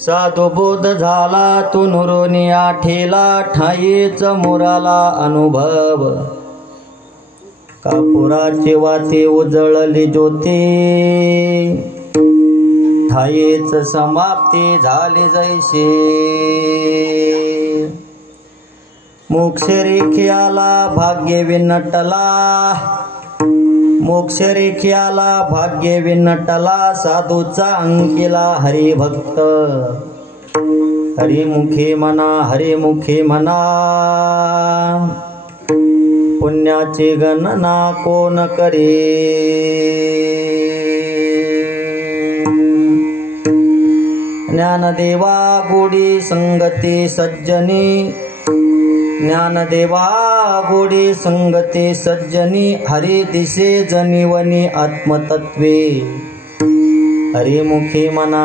साधू बोध झाला तू नुरोनी आठेला ठायेच मोराला अनुभव कापुराचे वाते उजळली ज्योती ठायेच समाप्ती झाली जैसे मोक्ष रेख्याला भाग्य विनटला मोक्ष रेख्याला भाग्य विनटला साधूचा अंकिला हरिभक्त हरिमुखे म्हणा पुण्याची गणना कोण करे ज्ञानदेवा गोडी संगती सज्जनी ज्ञानदेवा गोडी संगते सज्जनी हरी दिसे जनिवनी आत्मतत्वे हरिमुखे म्हणा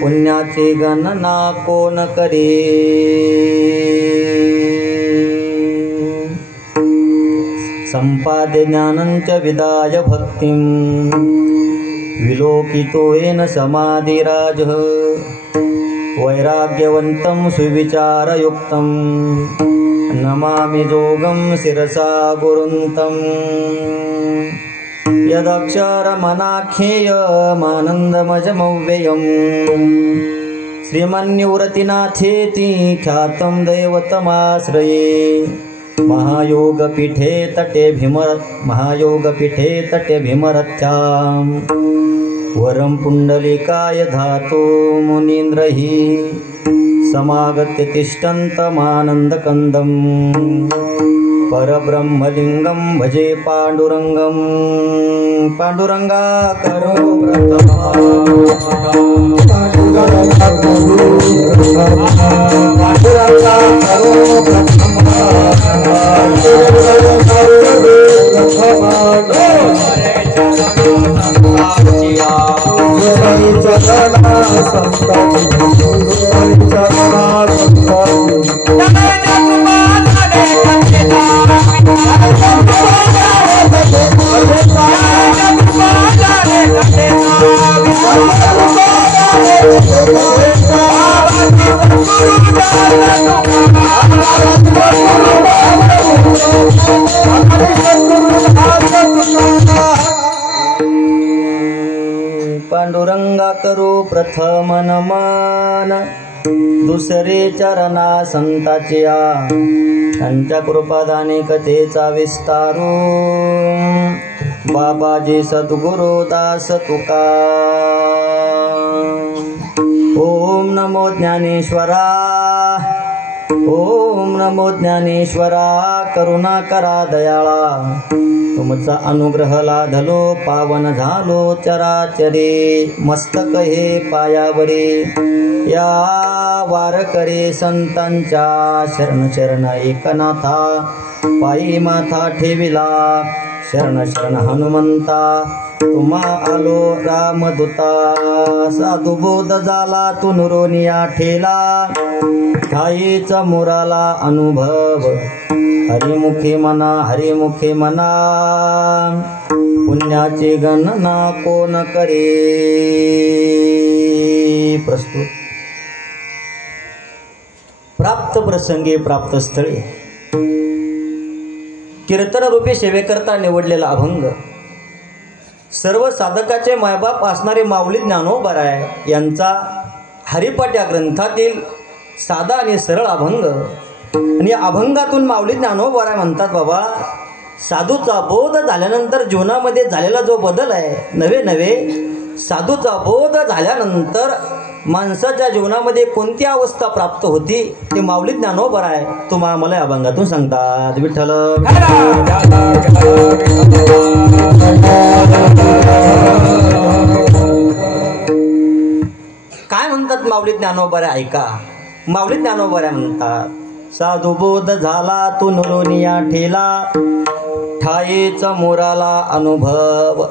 पुण्याची गणना कोण करे संपादे ज्ञानंच विदाय भक्तिं विलोकितो येन समाधिराज वैराग्यवन्तं सुविचारयुक्तं नमामि जोगं शिरसा गुरुन्तं यदक्षरमनाख्येयमानन्दमजमव्ययं श्रीमन्निवृत्तिनाथेति ख्यातं दैवतमाश्रये महायोगपीठे तटे भीमरथ्यां वरं पुण्डलिकाय धातु मुनीन्द्रहि समागत्य तिष्ठन्तमानन्दकन्दं परब्रह्मलिङ्गं भजे पाण्डुरङ्गं पाण्डुरङ्गा करो पांडुरंगा करू प्रथम नमन दुसरे चरणा संताचे त्यांच्या कृपादाने कथेचा विस्तारू बाबाजी सद्गुरु दास तुका ओम नमो ज्ञानेश्वरा ओम नमो ज्ञानेश्वरा करुणा करा दयाळा तुमचा अनुग्रह लाधलो पावन झालो चराचरे मस्तक हे पायावरे या वारकरी संतांच्या शरण शरण एकनाथा पायी माथा ठेविला शरण शरण हनुमंता तुम्हा आलो रामदूता साधू बोध झाला तू नुरोनिया ठेला ठाईचा मोराला अनुभव हरिमुखे म्हणा पुण्याची गणना कोण करे प्रस्तुत प्राप्त प्रसंगी प्राप्त स्थळी कीर्तन रूपी सेवेकरता निवडलेला अभंग सर्व साधकाचे मायबाप असणारे माऊली ज्ञानोबाराय यांचा हरिपाठ या ग्रंथातील साधा आणि सरळ अभंग आणि या अभंगातून माऊली ज्ञानोबाराय म्हणतात बाबा साधूचा बोध झाल्यानंतर जीवनामध्ये झालेला जो बदल आहे, नवे साधूचा बोध झाल्यानंतर माणसाच्या जीवनामध्ये कोणती अवस्था प्राप्त होती ते माऊली ज्ञानोबा आहे तुम्हाला मला अभंगातून सांगतात. विठ्ठल काय म्हणतात माऊली ज्ञानोबा ऐका. माऊली ज्ञानोबा म्हणतात, साधू बोध झाला तू नुरोनिया ठेला, ठायेचा मोराला अनुभव.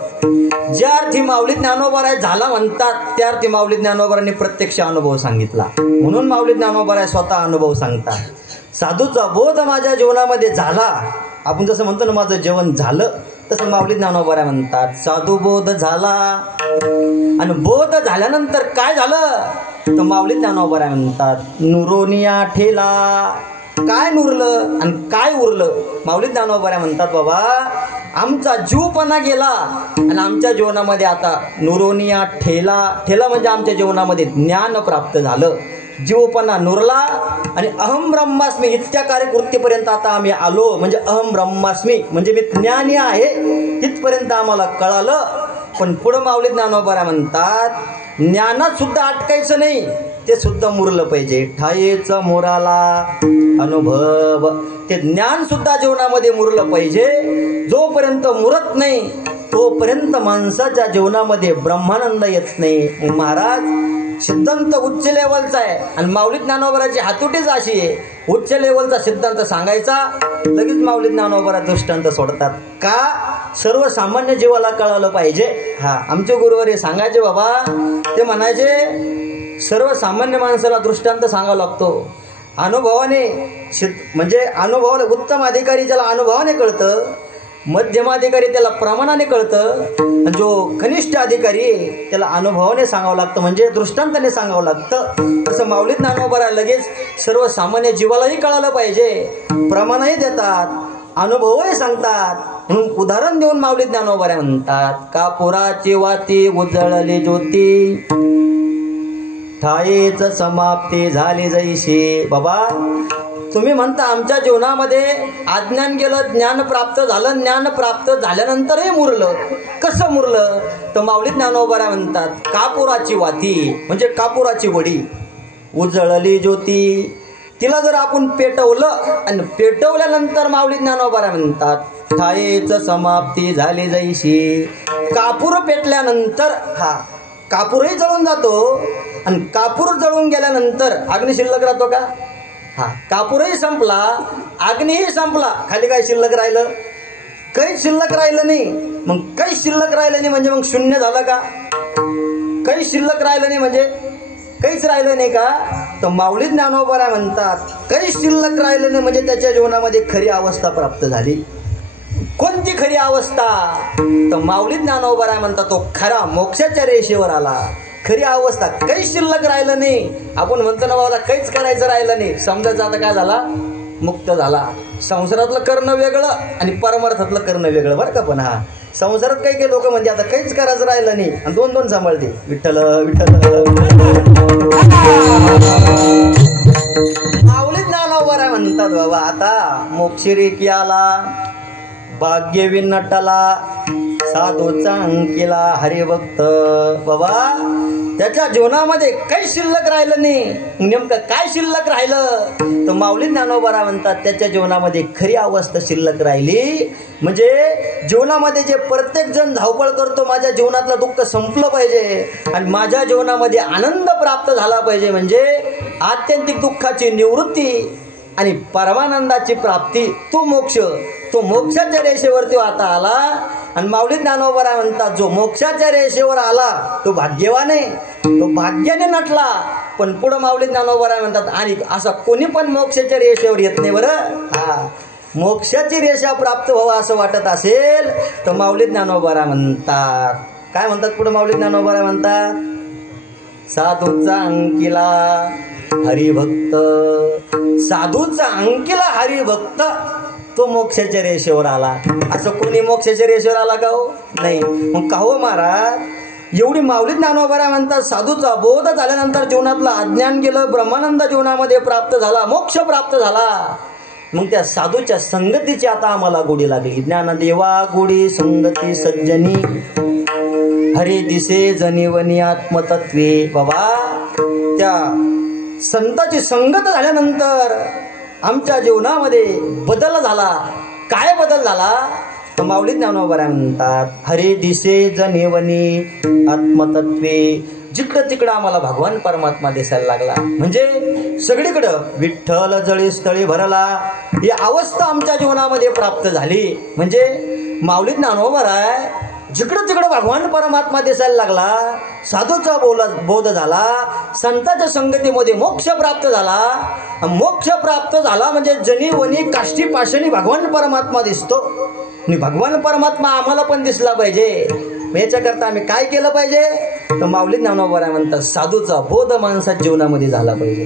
ज्या अर्थी माऊली ज्ञानोबा झाला म्हणतात त्या अर्थी माऊली ज्ञानोबांनी प्रत्यक्ष अनुभव सांगितला. म्हणून माऊली ज्ञानोबा स्वतः अनुभव सांगतात. साधूचा बोध माझ्या जीवनामध्ये झाला, आपण जसं म्हणतो ना माझं जेवण झालं, तसं माऊली ज्ञानोबा म्हणतात साधू बोध झाला. आणि बोध झाल्यानंतर काय झालं तर माऊली ज्ञानोबा म्हणतात नुरोनिया ठेला. काय नुरलं आणि काय उरलं. माऊली ज्ञानोबा म्हणतात बाबा आमचा जीवपणा गेला आणि आमच्या जीवनामध्ये आता नुरोनिया ठेला. ठेला म्हणजे आमच्या जीवनामध्ये ज्ञान प्राप्त झालं, जीवपणा नुरला आणि अहम ब्रह्मास्मी इतक्या कार्यकृतीपर्यंत आता आम्ही आलो. म्हणजे अहम ब्रह्मास्मी म्हणजे मी ज्ञानी आहे तिथपर्यंत आम्हाला कळालं. पण पुढं माऊली ज्ञानोबा म्हणतात ज्ञानात सुद्धा अटकायचं नाही, ते सुद्धा मुरलं पाहिजे. ठायेचा मोराला अनुभव, ते ज्ञान सुद्धा जीवनामध्ये मुरलं पाहिजे. जोपर्यंत मुरत नाही तोपर्यंत माणसाच्या जीवनामध्ये ब्रह्मानंद येत नाही. महाराज सिद्धांत उच्च लेवलचा आहे आणि माऊली ज्ञानोबाची हातोटीच अशी आहे. उच्च लेवलचा सिद्धांत सांगायचा लगेच माऊली ज्ञानोबा दृष्टांत सोडतात. का सर्वसामान्य जीवाला कळालं पाहिजे. हा आमचे गुरुवर हे सांगायचे बाबा, ते म्हणायचे सर्वसामान्य माणसाला दृष्टांत सांगावा लागतो. अनुभवाने म्हणजे अनुभवाला उत्तम अधिकारी ज्याला अनुभवाने कळतं, मध्यमाधिकारी त्याला प्रमाणाने कळतं, आणि जो कनिष्ठ अधिकारी आहे त्याला अनुभवाने सांगावं लागतं, म्हणजे दृष्टांताने सांगावं लागतं. तसं माऊली ज्ञानोबा लगेच सर्वसामान्य जीवालाही कळालं पाहिजे, प्रमाणही देतात, अनुभवही सांगतात. म्हणून उदाहरण देऊन माऊली ज्ञानोबा म्हणतात कापुराची वाती उजळली ज्योती, ठायेच समाप्ती झाली जैशी. बाबा तुम्ही म्हणता आमच्या जीवनामध्ये अज्ञान गेलं, ज्ञान प्राप्त झालं, ज्ञान प्राप्त झाल्यानंतरही मुरलं. कसं मुरलं तर माऊली ज्ञानोबा म्हणतात कापुराची वाती म्हणजे कापुराची वडी, उजळली ज्योती, तिला जर आपण पेटवलं आणि पेटवल्यानंतर माऊली ज्ञानोबा म्हणतात ठायेच समाप्ती झाली जैशी. कापूर पेटल्यानंतर हा कापूरही जळून जातो आणि कापूर जळून गेल्यानंतर अग्नी शिल्लक राहतो का. हा कापूरही संपला, अग्नीही संपला, खाली काय शिल्लक राहिलं. काही शिल्लक राहिलं नाही. मग काही शिल्लक राहिलं नाही म्हणजे मग शून्य झालं का. काही शिल्लक राहिलं नाही म्हणजे काहीच राहिलं नाही का. तर माऊली ज्ञानोबा म्हणतात काही शिल्लक राहिलं नाही म्हणजे त्याच्या जीवनामध्ये खरी अवस्था प्राप्त झाली. कोणती खरी अवस्था तर माऊली ज्ञानोबा म्हणतात तो खरा मोक्षाच्या रेषेवर आला. खरी अवस्था काही शिल्लक राहिलं नाही. आपण म्हणतो ना बाबा काहीच करायचं राहिलं नाही, समजायचं आता काय झाला मुक्त झाला. संसारातलं करणं वेगळं आणि परमार्थातलं करणं वेगळं बरं का. पण हा संसारात काही काही लोक म्हणते आता काहीच करायचं राहिलं नाही आणि दोन दोन सांभाळते. विठ्ठल विठ्ठल माऊली ज्ञानोबा म्हणतात बाबा आता मोक्षरेकी आला, भाग्यवी नटला, साधूचा अंकिला हरिभक्त. बाबा त्याच्या जीवनामध्ये काही शिल्लक राहिलं नाही. नेमकं काय शिल्लक राहिलं तर माऊली ज्ञानोबा म्हणतात त्याच्या जीवनामध्ये खरी अवस्था शिल्लक राहिली. म्हणजे जीवनामध्ये जे प्रत्येक जण धावपळ करतो माझ्या जीवनातलं दुःख संपलं पाहिजे आणि माझ्या जीवनामध्ये आनंद प्राप्त झाला पाहिजे, म्हणजे आत्यंतिक दुःखाची निवृत्ती आणि परमानंदाची प्राप्ती, तो मोक्ष, तो मोक्षाच्या रेषेवरती आता आला. आणि माऊली ज्ञानोबा म्हणतात जो मोक्षाच्या रेषेवर आला तो भाग्यवान आहे, तो भाग्याने नटला. पण पुढं माऊली ज्ञानोबा म्हणतात आणि असा कोणी पण मोक्षाच्या रेषेवर येत नाही बरं. हा मोक्षाची रेषा प्राप्त व्हावा असं वाटत असेल तर माऊली ज्ञानोबा म्हणतात काय म्हणतात पुढे माऊली ज्ञानोबा म्हणतात साधूचा अंकिला हरिभक्त. साधूचा अंकिला हरिभक्त तो मोक्षाच्या रेषेवर आला. असं कोणी मोक्षाच्या रेषेवर आला का हो नाही. मग का हो महाराज एवढी माऊली ज्ञानोबा म्हणतात साधूचा बोध झाल्यानंतर जीवनातलं अज्ञान गेलं, ब्रह्मानंद जीवनामध्ये प्राप्त झाला, मोक्ष प्राप्त झाला. मग त्या साधूच्या संगतीची आता आम्हाला गोडी लागली. ज्ञानदेवा गोडी संगती सज्जनी, हरी दिसे जनिवनी आत्मतत्वे. बाबा त्या संताची संगत झाल्यानंतर आमच्या जीवनामध्ये बदल झाला. काय बदल झाला तर माऊली ज्ञानोबा म्हणतात, हरी दिसे जनिवनी आत्मतत्वे. जिकडं तिकडं आम्हाला भगवान परमात्मा दिसायला लागला. म्हणजे सगळीकडं विठ्ठल जळी स्थळी भरला ही अवस्था आमच्या जीवनामध्ये प्राप्त झाली. म्हणजे माऊली ज्ञानोबा जिकडं तिकडं भगवान परमात्मा दिसायला लागला, साधूचा बोध झाला, संतांच्या संगतीमध्ये मोक्ष प्राप्त झाला. मोक्ष प्राप्त झाला म्हणजे जनी वनी काष्टी पाषाणी भगवान परमात्मा दिसतो. आणि भगवान परमात्मा आम्हाला पण दिसला पाहिजे. याच्याकरता आम्ही काय केलं पाहिजे तर माऊली ज्ञानोबा म्हणतात, साधूचा बोध माणसाच्या जीवनामध्ये झाला पाहिजे.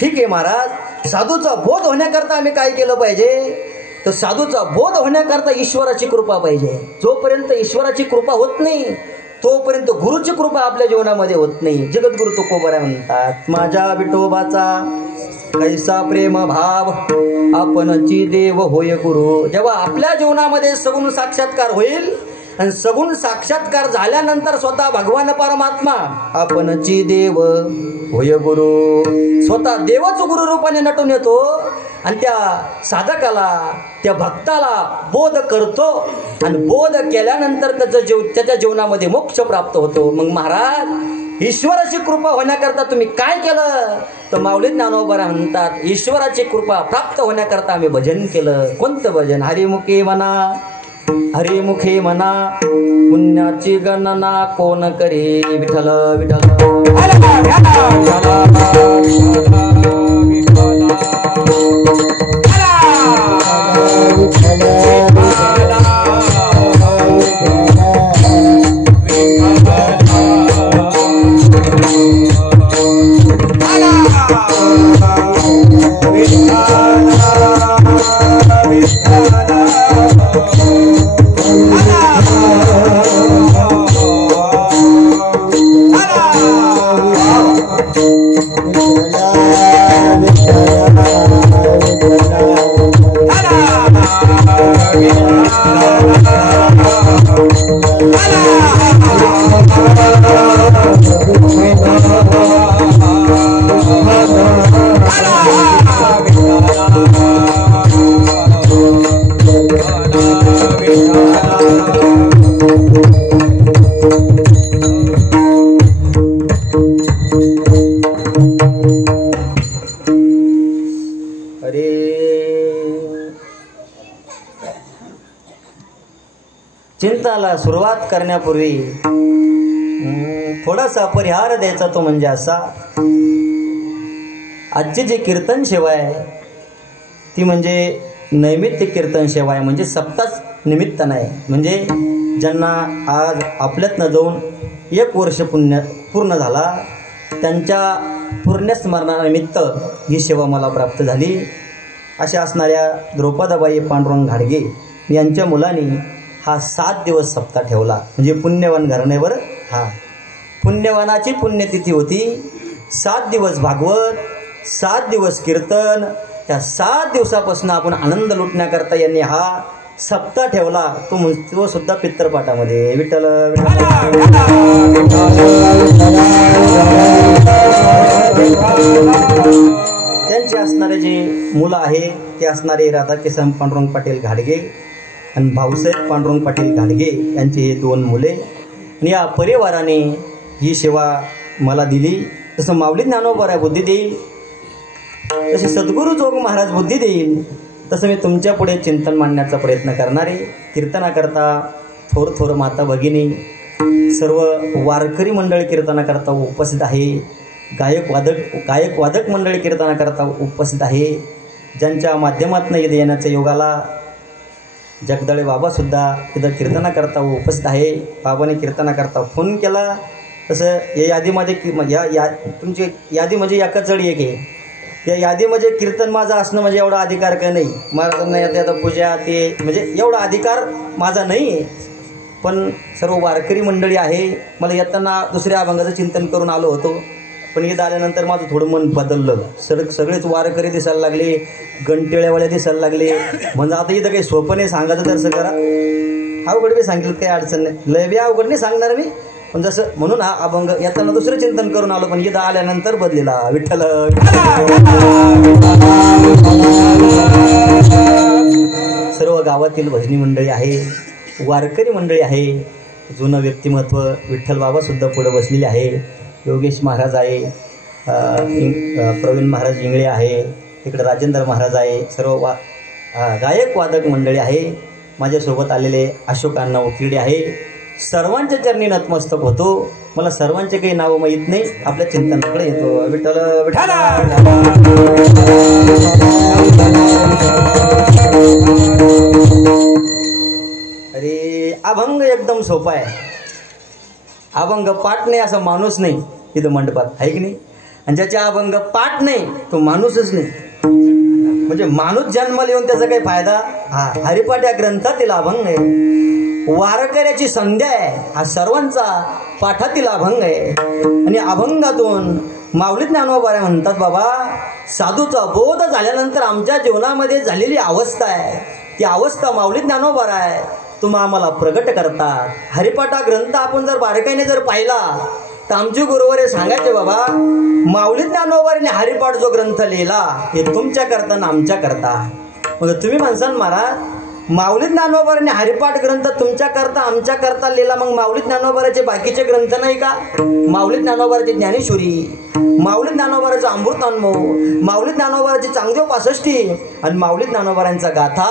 ठीक आहे महाराज, साधूचा बोध होण्याकरता आम्ही काय केलं पाहिजे तर साधूचा बोध होण्याकरता ईश्वराची कृपा पाहिजे. जोपर्यंत ईश्वराची कृपा होत नाही तोपर्यंत गुरुची कृपा आपल्या जीवनामध्ये होत नाही. जगद्गुरु तुकोबा म्हणतात, माझ्या विठोबाचा कैसा प्रेम भाव आपणची देव होय गुरु. जेव्हा आपल्या जीवनामध्ये सगुण साक्षात्कार होईल आणि सगुण साक्षात्कार झाल्यानंतर स्वतः भगवान परमात्मा आपणची देव होय गुरु, स्वतः देवच गुरु रूपाने नटून येतो आणि त्या साधकाला त्या भक्ताला बोध करतो. आणि बोध केल्यानंतर त्याच्या जीवनामध्ये मोक्ष प्राप्त होतो. मग महाराज ईश्वराची कृपा होण्याकरता तुम्ही काय केलं तर माऊली ज्ञानोबा म्हणतात, ईश्वराची कृपा प्राप्त होण्याकरता आम्ही भजन केलं. कोणतं भजन? हरिमुखे म्हणा, हरिमुखे म्हणा, पुण्याची गणना कोण करे. विठ्ठल विठ्ठल चिंतनाला सुरुवात करण्यापूर्वी थोडासा परिहार द्यायचा. तो म्हणजे असा, आजची जी कीर्तन सेवा आहे ती म्हणजे नैमित्त कीर्तन सेवा आहे. म्हणजे सप्ताच निमित्त नाही. म्हणजे ज्यांना आज आपल्यातनं जाऊन 1 वर्ष पूर्ण झाला त्यांच्या पुण्यस्मरणानिमित्त ही सेवा मला प्राप्त झाली. अशा असणाऱ्या द्रौपदाबाई पांडुरंग घाडगे यांच्या मुलांनी हा 7 दिवस सप्ताह ठेवला. म्हणजे पुण्यवान घराण्यावर हा पुण्यवानाची पुण्यतिथी होती. 7 दिवस भागवत, 7 दिवस कीर्तन. या 7 दिवसापासून आपण आनंद लुटण्याकरता यांनी हा सप्ताह ठेवला. तो सुद्धा पितृपाठामध्ये. विठ्ठल त्यांचे असणारे जे मुलं आहे ते असणारे राधाकिसन पांडुरंग पाटील घाडगे आणि भाऊसाहेब पांडुरंग पाटील घाडगे यांचे हे 2 मुले. आणि या परिवाराने ही सेवा मला दिली. तसं माऊली ज्ञानोबा बुद्धी देईल, तसे सद्गुरू जोग महाराज बुद्धी देईल, तसं मी तुमच्या पुढे चिंतन मांडण्याचा प्रयत्न करणारे. कीर्तनाकरता थोर माता भगिनी, सर्व वारकरी मंडळी कीर्तनाकरता उपस्थित आहे. गायक वादक मंडळी कीर्तनाकरता उपस्थित आहे. ज्यांच्या माध्यमातून इथे येण्याच्या योगाला जगदळे बाबासुद्धा इथं कीर्तनाकरता उपस्थित आहे. बाबाने कीर्तनाकरता फोन केला. तसं या यादीमध्ये तुमची यादी म्हणजे एकच जडी एक आहे. त्या यादीमध्ये कीर्तन माझं असणं म्हणजे एवढा अधिकार का नाही. महाराजांना आता पूजा ते म्हणजे एवढा अधिकार माझा नाही आहे. पण सर्व वारकरी मंडळी आहे. मला येताना दुसऱ्या अभंगाचं चिंतन करून आलो होतो. पण इथं आल्यानंतर माझं थोडं मन बदललं. सगळेच वारकरी दिसायला लागले, गंटेळ्यावाल्या दिसायला लागले. म्हणजे आता इथं काही सोपं नाही सांगायचं, तर असं करा. अवघड बी सांगितलं काही अडचण नाही, लय बी अवघड नाही सांगणार मी. पण जसं म्हणून हा अभंग याचं दुसरं चिंतन करून आलो, पण इथं आल्यानंतर बदलेला. विठ्ठल सर्व गावातील भजनी मंडळी आहे, वारकरी मंडळी आहे, जुनं व्यक्तिमत्व विठ्ठल बाबा सुद्धा पुढे बसलेले आहे. योगेश महाराज आहे, प्रवीण महाराज इंगळे आहे, इकडे राजेंद्र महाराज आहे, सर्व गायक वादक मंडळी आहे. माझ्यासोबत आलेले अशोक अण्णा उकिरडे आहे. सर्वांच्या चरणी नतमस्तक होतो. मला सर्वांचे काही नावं माहीत नाही, आपल्या चिंतनाकडे येतो. विठ्ठल विठ्ठल. अरे अभंग एकदम सोपा आहे. अभंग पाठ नाही असा माणूस नाही इथं मंडपात, आहे की नाही? आणि ज्याच्या अभंग पाठ नाही तो माणूसच नाही. म्हणजे माणूस जन्माला येऊन त्याचा काही फायदा? हा, हरिपाठ या ग्रंथातील अभंग आहे, वारकऱ्याची संध्या आहे, हा सर्वांचा पाठातील अभंग आहे. आणि अभंगातून माऊली ज्ञानोबा म्हणतात, बाबा साधूचा बोध झाल्यानंतर आमच्या जीवनामध्ये झालेली अवस्था आहे, ती अवस्था माऊली ज्ञानोबा आहे, तुम्ही आम्हाला प्रगट करतात. हरिपाठा ग्रंथ आपण जर बारकाईने जर पाहिला तर आमचे गुरुवारे सांगायचे, बाबा माऊली ज्ञानोबाने हरिपाठ जो ग्रंथ लिहिला हे तुमच्या करता ना आमच्या करता. मग तुम्ही म्हणसान महाराज माऊली ज्ञानोबाने हरिपाठ ग्रंथ तुमच्या करता आमच्या करता लिहिला, मग माऊली ज्ञानोबाचे बाकीचे ग्रंथ नाही का? माऊली ज्ञानोबाची ज्ञानेश्वरी, माऊली ज्ञानोबाचा अमृतानुभव, माऊली ज्ञानोबाची चांगदेव 65 आणि माऊली ज्ञानोबांचा गाथा,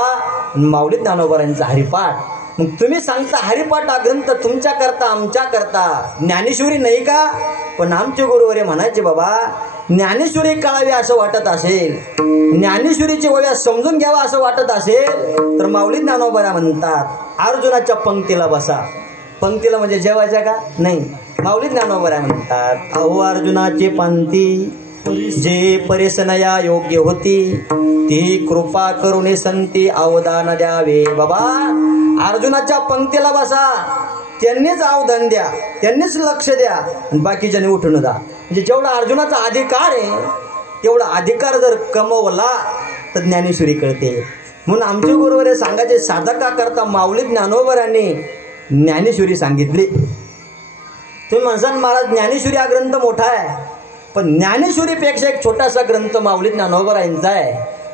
माऊली ज्ञानोबांचा हरिपाठ. मग तुम्ही सांगता हरिपाठ हा ग्रंथ तुमच्या करता आमच्या करता, ज्ञानेश्वरी नाही का? पण आमचे गुरुवारे म्हणायचे, बाबा ज्ञानेश्वरी कळावी असं वाटत असेल, ज्ञानेश्वरीचे ओव्या समजून घ्यावा असं वाटत असेल तर माऊली ज्ञानोबा म्हणतात अर्जुनाच्या पंक्तीला बसा. पंक्तीला म्हणजे जेवायच्या का? नाही, माऊली ज्ञानोबा म्हणतात, अहो अर्जुनाची पंक्ती जे परेशनया योग्य होती ती कृपा करून संती अवदान द्यावे. बाबा अर्जुनाच्या पंक्तीला बसा, त्यांनीच अवधान द्या, त्यांनीच लक्ष द्या आणि बाकीच्याने उठून द्या. म्हणजे जेवढा अर्जुनाचा अधिकार आहे तेवढा अधिकार जर कमवला तर ज्ञानेश्वरी कळते. म्हणून आमचे गुरुवारे सांगायचे, साधका करता माऊली ज्ञानोबरांनी ज्ञानेश्वरी सांगितली. तुम्ही म्हणसान महाराज ज्ञानेश्वरी हा ग्रंथ मोठा आहे, पण ज्ञानेश्वरीपेक्षा एक छोटासा ग्रंथ माऊली ज्ञानोबरांचा आहे,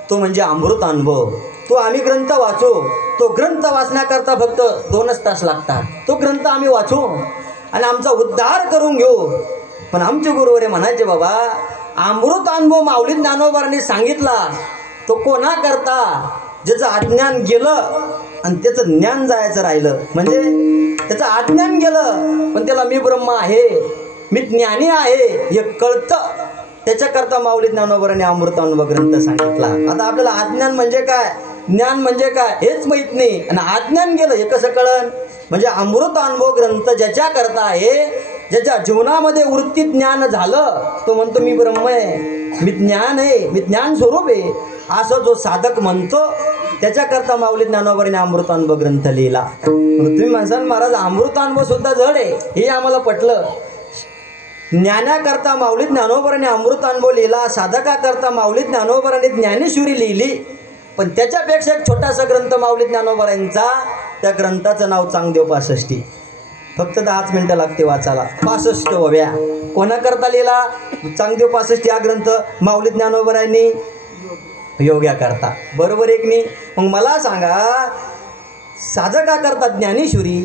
तो म्हणजे अमृतानुभव. तो आम्ही ग्रंथ वाचू, तो ग्रंथ वाचण्याकरता फक्त 2च तास लागतात. तो ग्रंथ आम्ही वाचू आणि आमचा उद्धार करून घेऊ. पण आमचे गुरुवारे म्हणायचे, बाबा अमृतानुभव माऊली ज्ञानोबांनी सांगितला तो कोणा करता? ज्याचं अज्ञान गेलं आणि त्याचं ज्ञान जायचं राहिलं. म्हणजे त्याचं अज्ञान गेलं पण त्याला मी ब्रह्म आहे, मी ज्ञानी आहे हे कळतं, त्याच्याकरता माऊली ज्ञानोबांनी अमृतानुभव ग्रंथ सांगितला. आता आपल्याला अज्ञान म्हणजे काय, ज्ञान म्हणजे काय हेच माहित नाही, आणि अज्ञान गेलं हे कसं कळन? म्हणजे अमृतानुभव ग्रंथ ज्याच्या करता आहे, ज्याच्या जीवनामध्ये वृत्ती ज्ञान झालं तो म्हणतो मी ब्रह्म आहे, मी ज्ञान आहे, मी ज्ञान स्वरूप आहे, असं जो साधक म्हणतो त्याच्याकरता माऊली ज्ञानोबांनी अमृतानुभव ग्रंथ लिहिला. तुम्ही म्हणसान महाराज अमृतानुभव सुद्धा जड आहे, हे आम्हाला पटलं. ज्ञानाकरता माऊली ज्ञानोबांनी अमृतानुभव लिहिला, साधकाकरता माऊली ज्ञानोबांनी ज्ञानेश्वरी लिहिली. पण त्याच्यापेक्षा एक छोटासा ग्रंथ माऊली ज्ञानोबांचा, त्या ग्रंथाचं नाव चांगदेव 65. फक्त 10 मिनिटं लागते वाचायला. 65 ओव्या कोणाकरता लिहिला? चांगदेव 65 हा ग्रंथ माऊली ज्ञानोबांनी योग्या करता. बरोबर एक नाही? मग मला सांगा, साधकाकरता ज्ञानेश्वरी,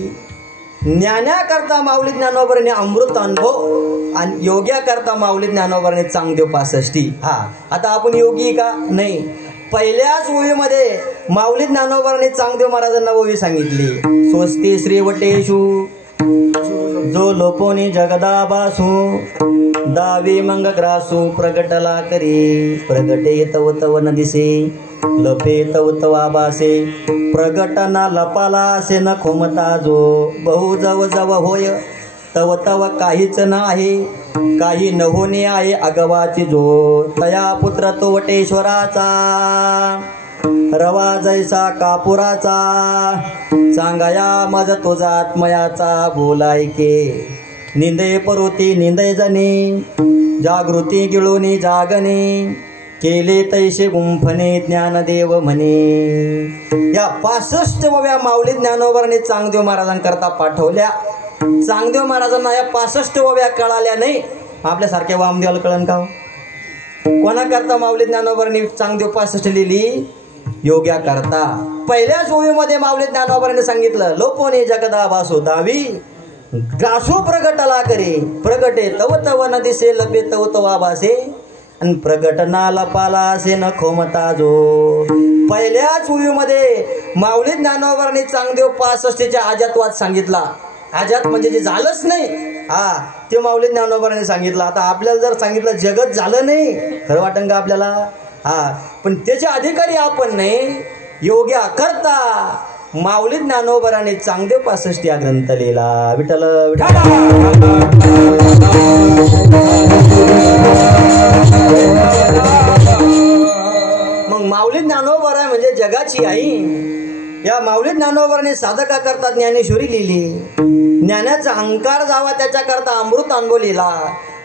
ज्ञानाकरता माऊली ज्ञानोबांनी अमृतानुभव आणि योग्याकरता माऊली ज्ञानोबांनी चांगदेव 65. हा, आता आपण योगी का? नाही. पहिल्याच ओवीमध्ये माऊली ज्ञानोबांनी चांगदेव महाराजांना ओवी सांगितली, स्वस्ती श्रीवटेषु जो लोपोनी जगदाबासू दावी मंग ग्रासू प्रगटला करी प्रगटे तव तव न दिसे लपे तव तव आबासे प्रगटना लपाला असे न खोमता जो बहु जव जव होय तव तव काहीच न आहे काही न होणे आहे अगवाची जो तया पुत्र तो वटेश्वराचा रवा जैसा कापुराचा सांगाया मज तुझा आत्मयाचा बोलायके निंदे परुती निंदे जनी जागृती गिळोनी जागणे, केले तैसे गुंफणे ज्ञानदेव म्हणे. या 65व्या माऊली ज्ञानोबांनी चांगदेव महाराजांकरता पाठवल्या. चांगदेव महाराजांना या 65व्या कळाल्या नाही. आपल्यासारख्या वामदेवाला कळण का? कोणाकरता माऊली ज्ञानोबांनी चांगदेव 65 लिहिली? योग्या करता. पहिल्याच ओळीमध्ये माऊली ज्ञानोबांनी सांगितलं, लोपोने जगदा वासो दावी ग्रासो प्रगटला करे, प्रगटे तव तव न दिसे, लपे तव तवा भासे, आणि प्रगटना लपाला असे न खोमता जो. पहिल्याच ओळीमध्ये माऊली ज्ञानोबांनी चांगदेव 65च्या आजातवाद सांगितला. आजात म्हणजे जे झालंच नाही, ते माऊली ज्ञानोबांनी सांगितलं. आता आपल्याला जर सांगितलं जगत झालं नाही, खरं वाटन का आपल्याला? पण त्याचे अधिकारी आपण नाही. योग्या करता माऊली ज्ञानोबांनी चांगदेव 65 या ग्रंथ लिहिला. विठ्ठल मग माऊली ज्ञानोबा म्हणजे जगाची आई. या माऊली ज्ञानोबांनी साधका करता ज्ञानेश्वरी लिहिली. ज्ञानाचा अहंकार जावा त्याच्याकरता अमृत अनुभव लिहिला.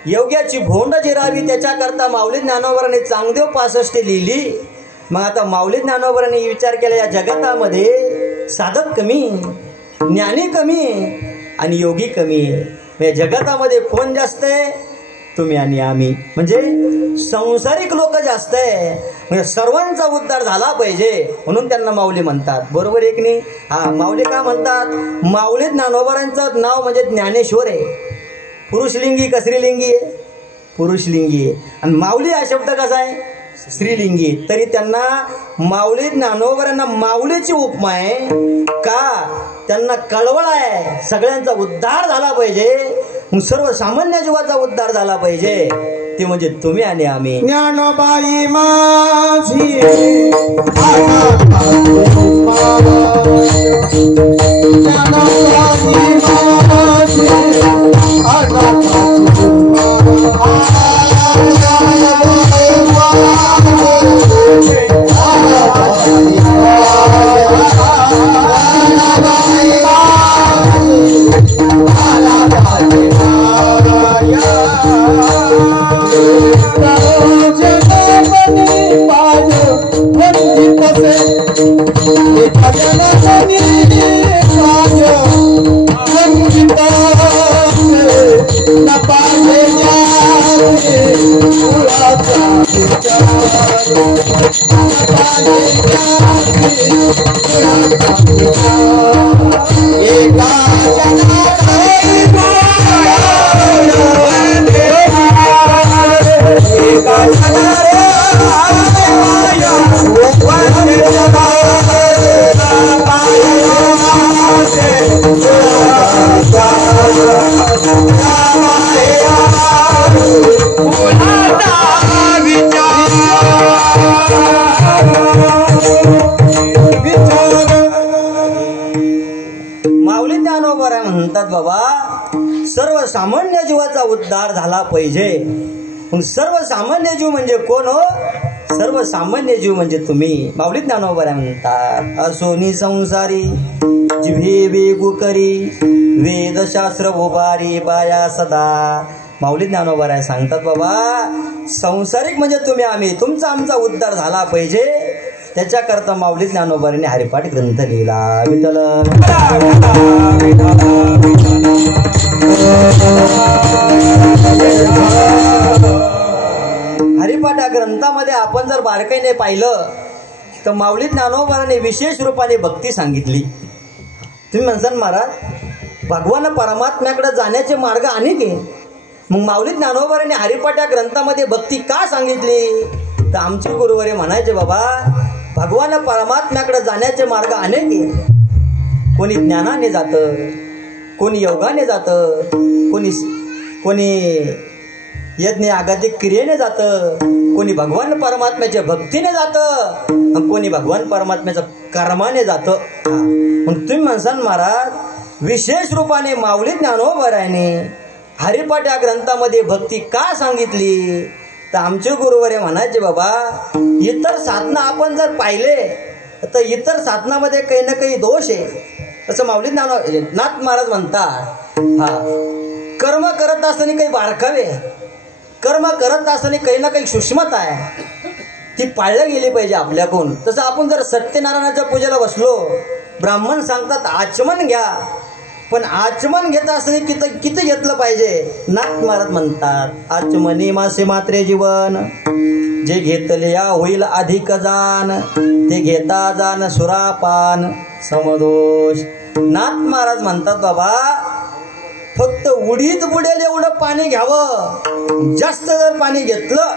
योग्याची भोंड जिरावी त्याच्याकरता माऊली ज्ञानोबांनी चांगदेव 65 लिहिली. मग आता माऊली ज्ञानोबांनी विचार केला, या जगतामध्ये साधक कमी, ज्ञानी कमी आणि योगी कमी आहे. या जगतामध्ये कोण जास्त आहे? तुम्ही आणि आम्ही. म्हणजे संसारिक लोक जास्त आहे. म्हणजे सर्वांचा उद्धार झाला पाहिजे म्हणून त्यांना माऊली म्हणतात. बरोबर आहे की नाही? माऊली का म्हणतात? माऊली ज्ञानोबांचं नाव म्हणजे ज्ञानेश्वर आहे. पुरुषलिंगी का स्त्रीलिंगी आहे? पुरुषलिंगी आहे. आणि माऊली हा शब्द कसा आहे? स्त्रीलिंगी. तरी त्यांना माऊली ज्ञानोबांना माऊलीची उपमा आहे का? त्यांना कळवळ आहे, सगळ्यांचा उद्धार झाला पाहिजे, सर्वसामान्य जीवाचा उद्धार झाला पाहिजे. ते म्हणजे तुम्ही आणि आम्ही. ज्ञानोबाई माझी सर्वसामान्य जीवाचा उद्धार झाला पाहिजे. सर्वसामान्य जीव म्हणजे कोण हो? सर्वसामान्य जीव म्हणजे तुम्ही. माऊली ज्ञानोबा म्हणतात, असोनी संसारी जिभे वेगू करी, वेदशास्त्र उभारी बाया सदा. माऊली ज्ञानोबा सांगतात, बाबा संसारिक म्हणजे तुम्ही आम्ही, तुमचा आमचा उद्धार झाला पाहिजे. त्याच्याकरता माऊली ज्ञानोबांनी हरिपाठ ग्रंथ लिहिला. विठ्ठल हरिपाठ या ग्रंथामध्ये आपण जर बारकाईने पाहिलं तर माऊली ज्ञानोबांनी विशेष रूपाने भक्ती सांगितली. तुम्ही म्हणसान महाराज भगवान परमात्म्याकडे जाण्याचे मार्ग अनेक आहे. मग माऊली ज्ञानोबांनी हरिपाठ या ग्रंथामध्ये भक्ती का सांगितली? तर आमचे गुरुवारी म्हणायचे, बाबा भगवान परमात्म्याकडे जाण्याचे मार्ग अनेक आहे. कोणी ज्ञानाने जातं, कोणी योगाने जातं, कोणी यज्ञ आगाधिक क्रियेने जातं, कोणी भगवान परमात्म्याच्या भक्तीने जातं, कोणी भगवान परमात्म्याच्या कर्माने जातं. मग तुम्ही म्हणसान महाराज विशेष रूपाने माऊली ज्ञानोबांनी हरिपाठ या ग्रंथामध्ये भक्ती का सांगितली? तर आमचे गुरुवारे म्हणायचे, बाबा इतर साधना आपण जर पाहिले तर इतर साधनामध्ये काही ना काही दोष आहे. तसं माऊली नाथ महाराज म्हणतात, कर्म करत असताना काही बारकावे, कर्म करत असताना काही ना काही सूक्ष्मता आहे, ती पाळल्या गेली पाहिजे आपल्याकडून. तसं आपण जर सत्यनारायणाच्या पूजेला बसलो, ब्राह्मण सांगतात आचमन घ्या, पण आचमन घेत असताना किती घेतलं पाहिजे? नाथ महाराज म्हणतात आचमनी मासे मात्रे जीवन, जे घेतले या होईल अधिक जान, ते घेता जान सुरापान समदोष. नाथ महाराज म्हणतात बाबा फक्त उडीद बुडेल एवढं पाणी घ्यावं, जास्त जर पाणी घेतलं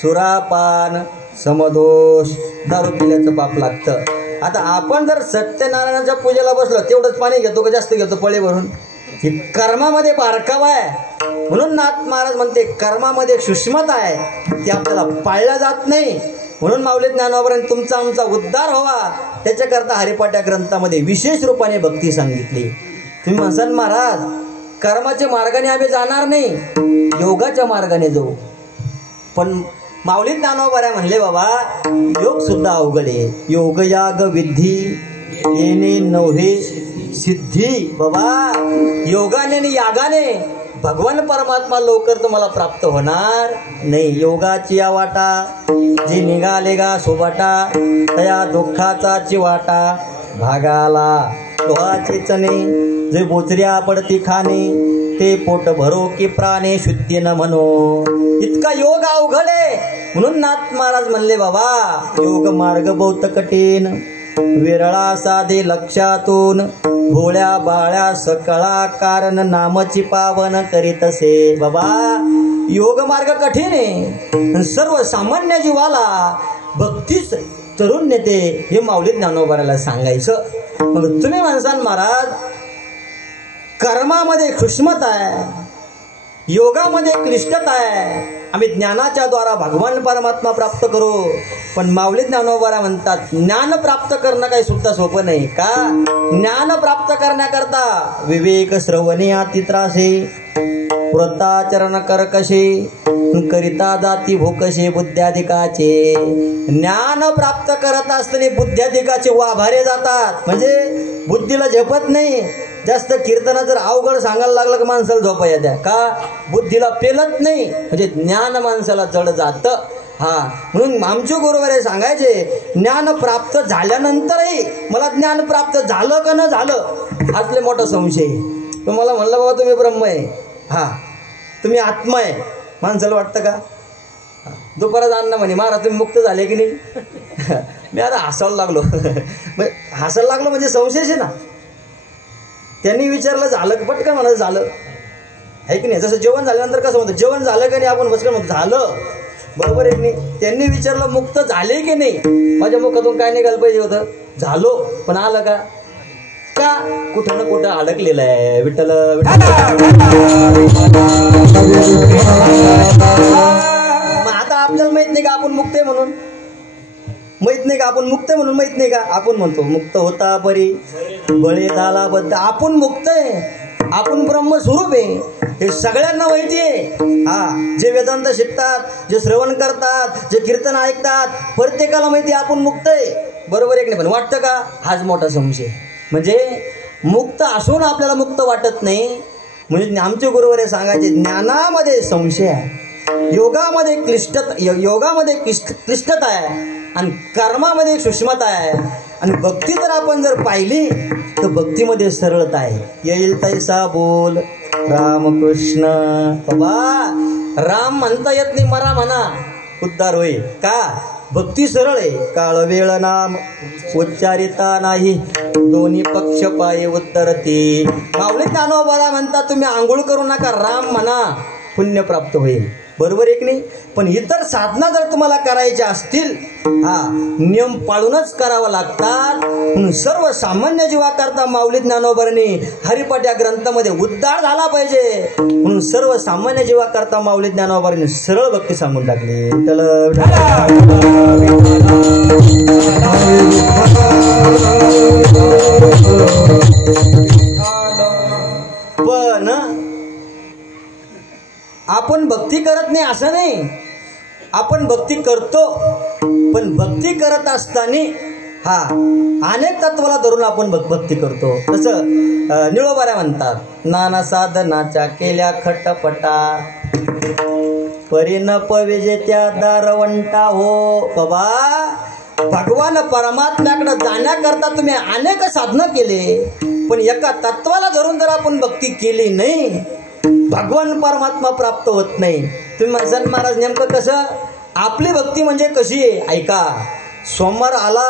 सुरापान समदोष, दारू पिल्याचं पाप लागतं. आता आपण जर सत्यनारायणाच्या पूजेला बसलो तेवढंच पाणी घेतो का जास्त घेतो पळे भरून? ही कर्मामध्ये बारकावा आहे. म्हणून नाथ महाराज म्हणते कर्मामध्ये एक सूक्ष्मता आहे, ती आपल्याला पाळल्या जात नाही. म्हणून माऊली ज्ञानोबांनी तुमचा आमचा उद्धार व्हावा त्याच्याकरता हरिपाठ या ग्रंथामध्ये विशेष रूपाने भक्ती सांगितली. तुम्ही म्हणसाल महाराज कर्माच्या मार्गाने आम्ही जाणार नाही, योगाच्या मार्गाने जाऊ. पण माऊली ज्ञानोबा म्हणले बाबा योग सुद्धा अवघड आहे. योग याग विधी येणे नव्हे सिद्धी. बाबा योगाने आणि यागाने भगवान परमात्मा लवकर तुम्हाला प्राप्त होणार नाही. योगाची या वाटा जे निघाले गा सोबाटा, तया दुःखाचा चिवाटा भागाला. लोहाचे चणे जे बोचऱ्या पडती खाणे, ते पोट भरो की प्राणे शुद्धी न म्हणो. इतका योग अवघड आहे. म्हणून नाथ महाराज म्हणले बाबा योग मार्ग बहुत कठीण, विरळा साधे लक्षातून, भोळ्या बाळ्या सकळा कारण नामची पावन करीतसे. बाबा योग मार्ग कठीण आहे, सर्वसामान्य जीवाला भक्तीच तरुण नेते हे माऊली ज्ञानोबाला सांगायचं. मग तुम्ही म्हणसाल महाराज कर्मामध्ये सूक्ष्मता आहे, योगामध्ये क्लिष्टता आहे, आम्ही ज्ञानाच्या द्वारा भगवान परमात्मा प्राप्त करू. पण माऊली ज्ञानोबा म्हणतात ज्ञान प्राप्त करणं काही सुद्धा सोपं नाही. का? ज्ञान प्राप्त करण्याकरता विवेक श्रवणे अति त्रासे, व्रताचरण कर्कशे, करिता जाती भोकशे बुद्ध्याधिकाचे. ज्ञान प्राप्त करत असताना बुद्ध्याधिकाचे वाभारे जातात, म्हणजे बुद्धीला झेपत नाही. जास्त कीर्तन जर अवघड सांगायला लागलं की माणसाला झोपा येत्या. का? बुद्धीला पेलत नाही, म्हणजे ज्ञान माणसाला जड जातं. म्हणून आमचे गुरुवारे सांगायचे ज्ञान प्राप्त झाल्यानंतरही मला ज्ञान प्राप्त झालं का न झालं असले मोठा संशय. तुम्हाला म्हणलं बाबा तुम्ही ब्रह्म आहे, तुम्ही आत्मा आहे, माणसाला वाटतं का? दुपारात अन्न म्हणे महाराज तुम्ही मुक्त झाले की नाही? मी आता हसायला लागलो. हसायला लागलो म्हणजे संशयच आहे ना. त्यांनी विचारलं झालं की पटकन म्हणत झालं आहे की नाही. जसं जेवण झाल्यानंतर कसं म्हणतो जेवण झालं का नाही, आपण बसलं म्हणतो झालं, बरोबर आहे की नाही. त्यांनी विचारलं मुक्त झाले की नाही, माझ्या मुखातून काय निघालं पाहिजे होतं झालो, पण आलं का? का? कुठं ना कुठं अडकलेलं आहे. विठ्ठल मग आता आपल्याला माहित नाही का आपण मुक्त आहे म्हणून? माहित नाही का आपण मुक्त आहे म्हणून? माहित नाही का? आपण म्हणतो मुक्त होता बरी बळे झाला बद्ध. आपण मुक्त आहे, आपण ब्रह्मस्वरूप आहे, हे सगळ्यांना माहिती आहे. जे वेदांत शिकतात, जे श्रवण करतात, जे कीर्तन ऐकतात, प्रत्येकाला माहिती आहे आपण मुक्त आहे. बरोबर आहे की नाही? पण वाटतं का? हाच मोठा संशय. म्हणजे मुक्त असून आपल्याला मुक्त वाटत नाही. म्हणजे आमचे गुरुवारे सांगायचे ज्ञानामध्ये संशय आहे, योगामध्ये क्लिष्टता आहे, आणि कर्मामध्ये सूक्ष्मता आहे, आणि भक्ती जर आपण जर पाहिली तर भक्तीमध्ये सरळता आहे. येईल तैसा बोल रामकृष्ण. बाबा राम म्हणता येत नाही, मरा म्हणा उद्धार होईल. का? भक्ती सरळ आहे. काळ वेळ नाम उच्चारिता नाही, दोन्ही पक्ष पाये उत्तरती. माऊली ज्ञानोबा म्हणतात तुम्ही आंघोळ करू नका, राम म्हणा, पुण्य प्राप्त होईल. बरोबर आहे की नाही? पण इतर साधना जर तुम्हाला करायच्या असतील नियम पाळूनच करावं लागतात. म्हणून सर्वसामान्य जीवाकरता माऊली ज्ञानोबांनी हरिपाठ या ग्रंथामध्ये उद्धार झाला पाहिजे. म्हणून सर्वसामान्य जीवाकरता माऊली ज्ञानोबांनी सरळ भक्ती सांगून टाकली. पण आपण भक्ती करत नाही असं नाही, आपण भक्ती करतो. पण भक्ती करत असताना अनेक तत्वाला धरून आपण भक्ती करतो. तसं निळोबाऱ्या म्हणतात नाना साधनाच्या केल्या खटपटा. परिणप विजेत्या दारवंटा हो. बाबा भगवान परमात्म्याकडे जाण्याकरता तुम्ही अनेक साधनं केले, पण एका तत्वाला धरून जर आपण भक्ती केली नाही, भगवान परमात्मा प्राप्त होत नाही. तुम्ही म्हणसान महाराज नेमकं कसं? आपली भक्ती म्हणजे कशी आहे ऐका. सोमवार आला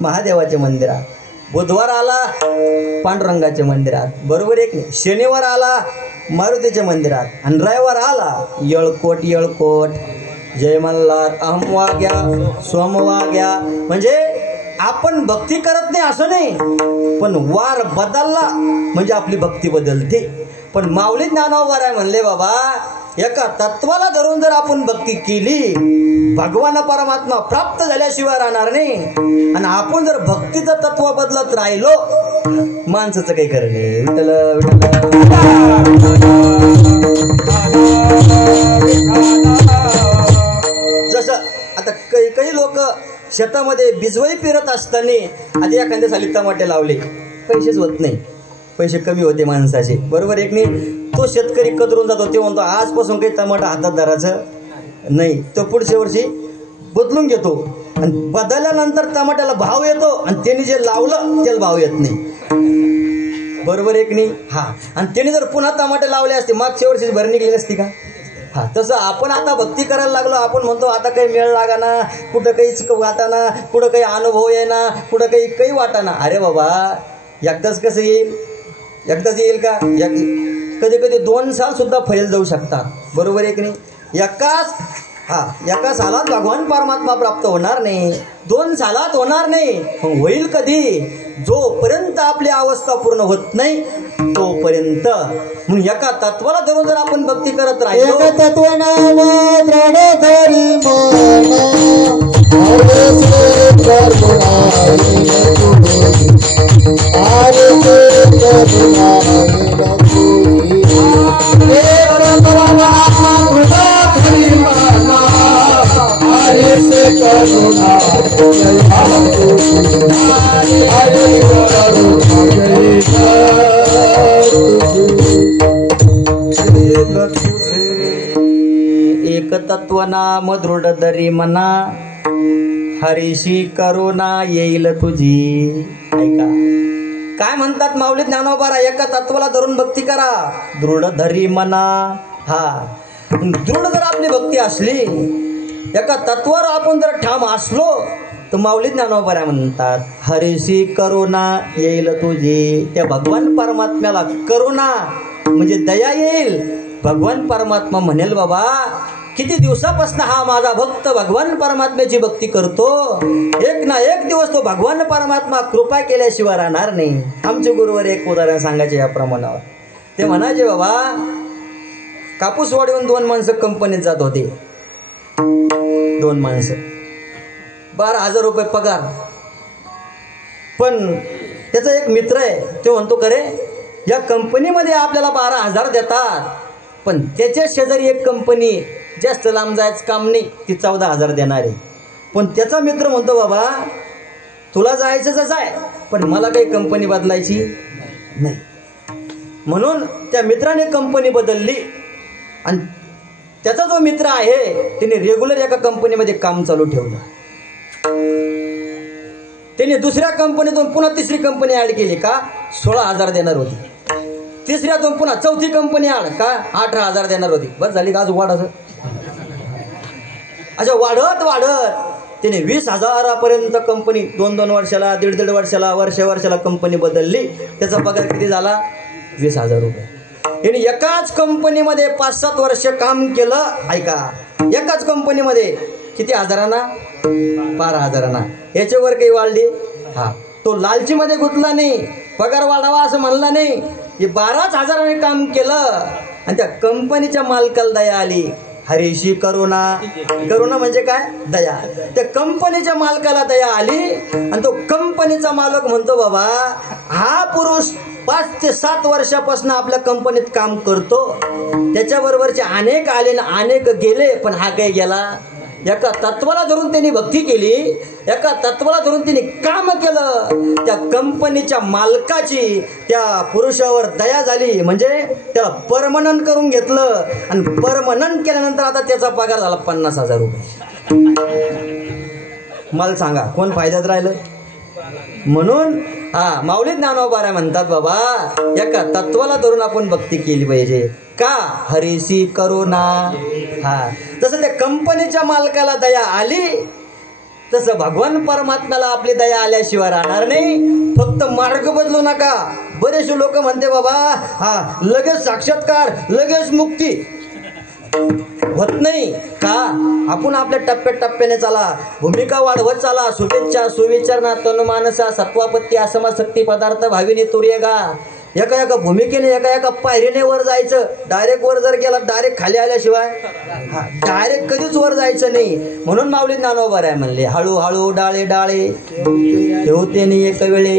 महादेवाच्या मंदिरात, बुधवार आला पांडुरंगाच्या मंदिरात, बरोबर आहे की नाही? शनिवार आला मारुतीच्या मंदिरात, आणि रविवार आला येळकोट येळकोट जय मल्हार अहम वाग्या सोम वाग्या. म्हणजे आपण भक्ती करत नाही असं नाही, पण वार बदलला म्हणजे आपली भक्ती बदलते. पण माऊली ज्ञानोबा राय म्हणले बाबा एका तत्वाला धरून जर आपण भक्ती केली, भगवान परमात्मा प्राप्त झाल्याशिवाय राहणार नाही. आणि आपण जर भक्तीचं तत्व बदलत राहिलो, माणसाचं काही खरं नाही. जसं आता काही लोक शेतामध्ये बिजवाई फिरत असताना आधी एखाद्या साली टमाटे लावले, पैसेच होत नाही, पैसे कमी होते माणसाचे, बरोबर एक नाही. तो शेतकरी कदरून जातो, ते म्हणतो आजपासून काही टमाटा हातात धरायचं नाही. तो पुढच्या वर्षी बदलून घेतो, आणि बदलल्यानंतर टमाट्याला भाव येतो, आणि त्याने जे लावलं त्याला भाव येत नाही, बरोबर एक नाही. हा, आणि त्याने जर पुन्हा टमाटे लावले असते, मागच्या वर्षी भर निघली असती का? हा, तसं आपण आता भक्ती करायला लागलो. आपण म्हणतो आता काही मेळ लागाना, कुठं काहीच वाटाना, कुठं काही अनुभव येईना, कुठं काही वाटाना. अरे बाबा एकदाच कसं येईल? एकदाच येईल का? कधी कधी 2 साल सुद्धा फैल जाऊ शकतात, बरोबर आहे की नाही. एका सालात भगवान परमात्मा प्राप्त होणार नाही, 2 सालात होणार नाही. होईल कधी? जोपर्यंत आपली अवस्था पूर्ण होत नाही तोपर्यंत. म्हणून एका तत्वाला धरून जर आपण भक्ती करत राहिलो, एक तत्वनाम दृढ दरी मना, हरीशी करुणा येईल तुझी. ऐका काय म्हणतात माऊली ज्ञानोबा, एका तत्वाला धरून भक्ती करा, दृढ धरी मना. हा, दृढ जर आपली भक्ती असली, एका तत्वावर आपण जर ठाम असलो, तर माऊली ज्ञानोबा म्हणतात हरीशी करुणा येईल तुझी. त्या भगवान परमात्म्याला करुणा म्हणजे दया येईल. भगवान परमात्मा म्हणेल बाबा किती दिवसापासून हा माझा भक्त भगवान परमात्म्याची भक्ती करतो, एक ना एक दिवस तो भगवान परमात्मा कृपा केल्याशिवाय राहणार नाही. आमचे गुरुवर एक उदाहरण सांगायचे या प्रमाणावर. ते म्हणायचे बाबा कापूस वाढवून 2 माणसं कंपनीत जात होते. 2 माणसं 12,000 रुपये पगार. पण त्याचा एक मित्र आहे, तो म्हणतो करे या कंपनीमध्ये आपल्याला 12,000 देतात, पण त्याच्या शेजारी एक कंपनी जास्त लांब जायचं काम नाही, ती 14,000 देणार आहे. पण त्याचा मित्र म्हणतो बाबा तुला जायचंच आहे, पण मला काही कंपनी बदलायची नाही. म्हणून त्या मित्राने कंपनी बदलली, आणि त्याचा जो मित्र आहे त्याने रेग्युलर एका कंपनीमध्ये काम चालू ठेवलं. त्याने दुसऱ्या कंपनीतून पुन्हा तिसरी कंपनी ऍड केली का 16,000 देणार होती. तिसऱ्यातून पुन्हा चौथी कंपनी ऍड का 18,000 देणार होती. बस झाली का आज वाढ? अच्छा, वाढत त्याने 20,000पर्यंत कंपनी 2-2 वर्षाला 1.5 वर्षाला वर्षाला कंपनी बदलली. त्याचा पगार किती झाला? 20,000 रुपये. याने एकाच कंपनीमध्ये 5-7 वर्ष काम केलं. ऐका, एकाच कंपनीमध्ये किती हजारांना? 12,000. याच्यावर काही वाढली? हा, तो लालचीमध्ये गुंतला नाही, पगार वाढावा असं म्हणला नाही. हे 12,000 काम केलं, आणि त्या कंपनीच्या मालकाला दया आली. हरीशी करुणा. करुणा म्हणजे काय? दया. त्या कंपनीच्या मालकाला दया आली, आणि तो कंपनीचा मालक म्हणतो बाबा हा पुरुष 5 ते 7 वर्षापासून आपल्या कंपनीत काम करतो, त्याच्याबरोबरचे अनेक आले ना अनेक गेले, पण हा काही गेला एका तत्वाला धरून त्यांनी भक्ती केली, एका तत्वाला धरून त्यांनी काम केलं. त्या कंपनीच्या मालकाची त्या पुरुषावर दया झाली, म्हणजे त्याला परमनंट करून घेतलं आणि परमनंट केल्यानंतर आता त्याचा पगार झाला 50,000 रुपये. मला सांगा कोण फायद्यात राहिलं? म्हणून माऊली ज्ञानोबा म्हणतात बाबा एका तत्वाला धरून आपण भक्ती केली पाहिजे. का? हरीशी करुणा. तसं त्या कंपनीच्या मालकाला दया आली, तसं भगवान परमात्म्याला आपली दया आल्याशिवाय राहणार नाही. फक्त मार्ग बदलू नका. बरेचसे लोक म्हणते बाबा लगेच साक्षात्कार, लगेच मुक्ती होत नाही. का? आपण आपल्या टप्प्याटप्प्याने चाला, भूमिका वाढवत चाला. शुभेच्छा सुविचारणा तनुमानसा सत्वापत्ती असमाशक्ती पदार्थ भाविनी तुर्यगा. एका एका भूमिकेने एका एका पायरीने वर जायचं. डायरेक्ट वर जर गेला डायरेक्ट खाली आल्याशिवाय डायरेक्ट कधीच वर जायचं नाही. म्हणून माऊली ज्ञानोबा म्हणले हळूहळू डाळे डाळे ठेवते एक वेळे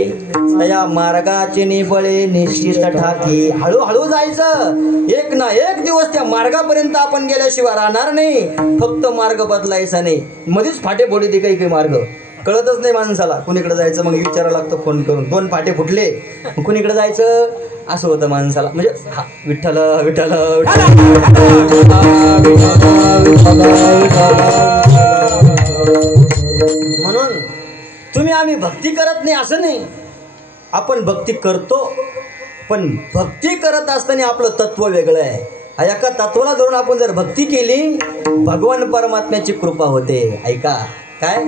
या मार्गाचे निबळे निश्चित ठाकी. हळूहळू जायचं. एक ना एक दिवस त्या मार्गापर्यंत आपण गेल्याशिवाय राहणार नाही. फक्त मार्ग बदलायचा नाही. मध्येच फाटे फोडी दे काही मार्ग कळतच नाही माणसाला. कुणीकडे जायचं मग विचारावं लागतं फोन करून. 2 फाटे फुटले कुणीकडे जायचं असं होतं माणसाला. म्हणजे विठ्ठल विठ्ठल म्हणून तुम्ही आम्ही भक्ती करत नाही असं नाही. आपण भक्ती करतो, पण भक्ती करत असताना आपलं तत्व वेगळं आहे. एका तत्वाला धरून आपण जर भक्ती केली भगवान परमात्म्याची कृपा होते. ऐका काय?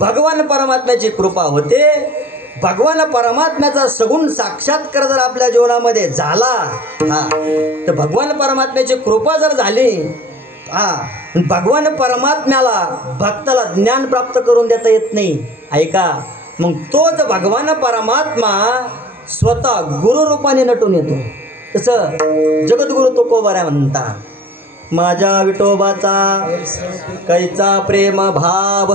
भगवान परमात्म्याची कृपा होते. भगवान परमात्म्याचा सगुण साक्षात्कार जर आपल्या जीवनामध्ये झाला तर भगवान परमात्म्याची कृपा जर झाली भगवान परमात्म्याला भक्ताला ज्ञान प्राप्त करून देता येत नाही. ऐका मग तोच भगवान परमात्मा स्वतः गुरुरूपाने नटून येतो. तसं जगद्गुरु तुकोबा म्हणता माझ्या विठोबाचा कैचा प्रेम भाव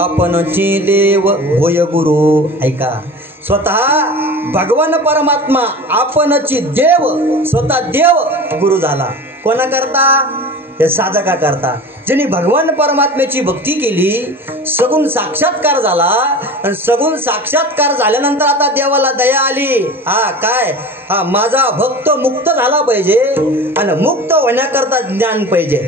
आपणची देव होय गुरु. ऐका स्वतः भगवान परमात्मा आपणची देव, स्वतः देव गुरु झाला. कोणा करता? हे साधका करता. ज्यांनी भगवान परमात्म्याची भक्ती केली सगुण साक्षात्कार झाला आणि सगुण साक्षात्कार झाल्यानंतर आता देवाला दया आली. काय? माझा भक्त मुक्त झाला पाहिजे आणि मुक्त होण्याकरता ज्ञान पाहिजे.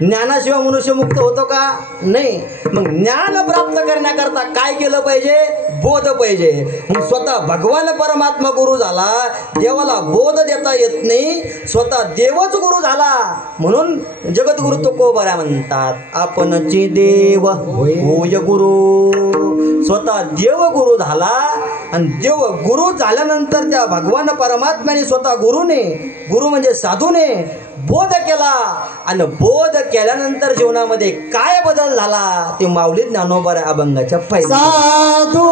ज्ञानाशिवाय मनुष्य मुक्त होतो का? नाही. मग ज्ञान प्राप्त करण्याकरता काय केलं पाहिजे? बोध पाहिजे. मग स्वतः भगवान परमात्मा गुरु झाला. देवाला बोध देता येत नाही, स्वतः देवच गुरु झाला. म्हणून जगद्गुरु तुकोबा म्हणतात आपणची देव होय गुरु. स्वतः देव गुरु झाला आणि देव गुरु झाल्यानंतर त्या भगवान परमात्म्याने स्वतः गुरुने, गुरु म्हणजे साधूने बोध केला आणि बोध केल्यानंतर जीवनामध्ये काय बदल झाला ते माऊली ज्ञानोबा अभंगाच्या पहिल्या साधू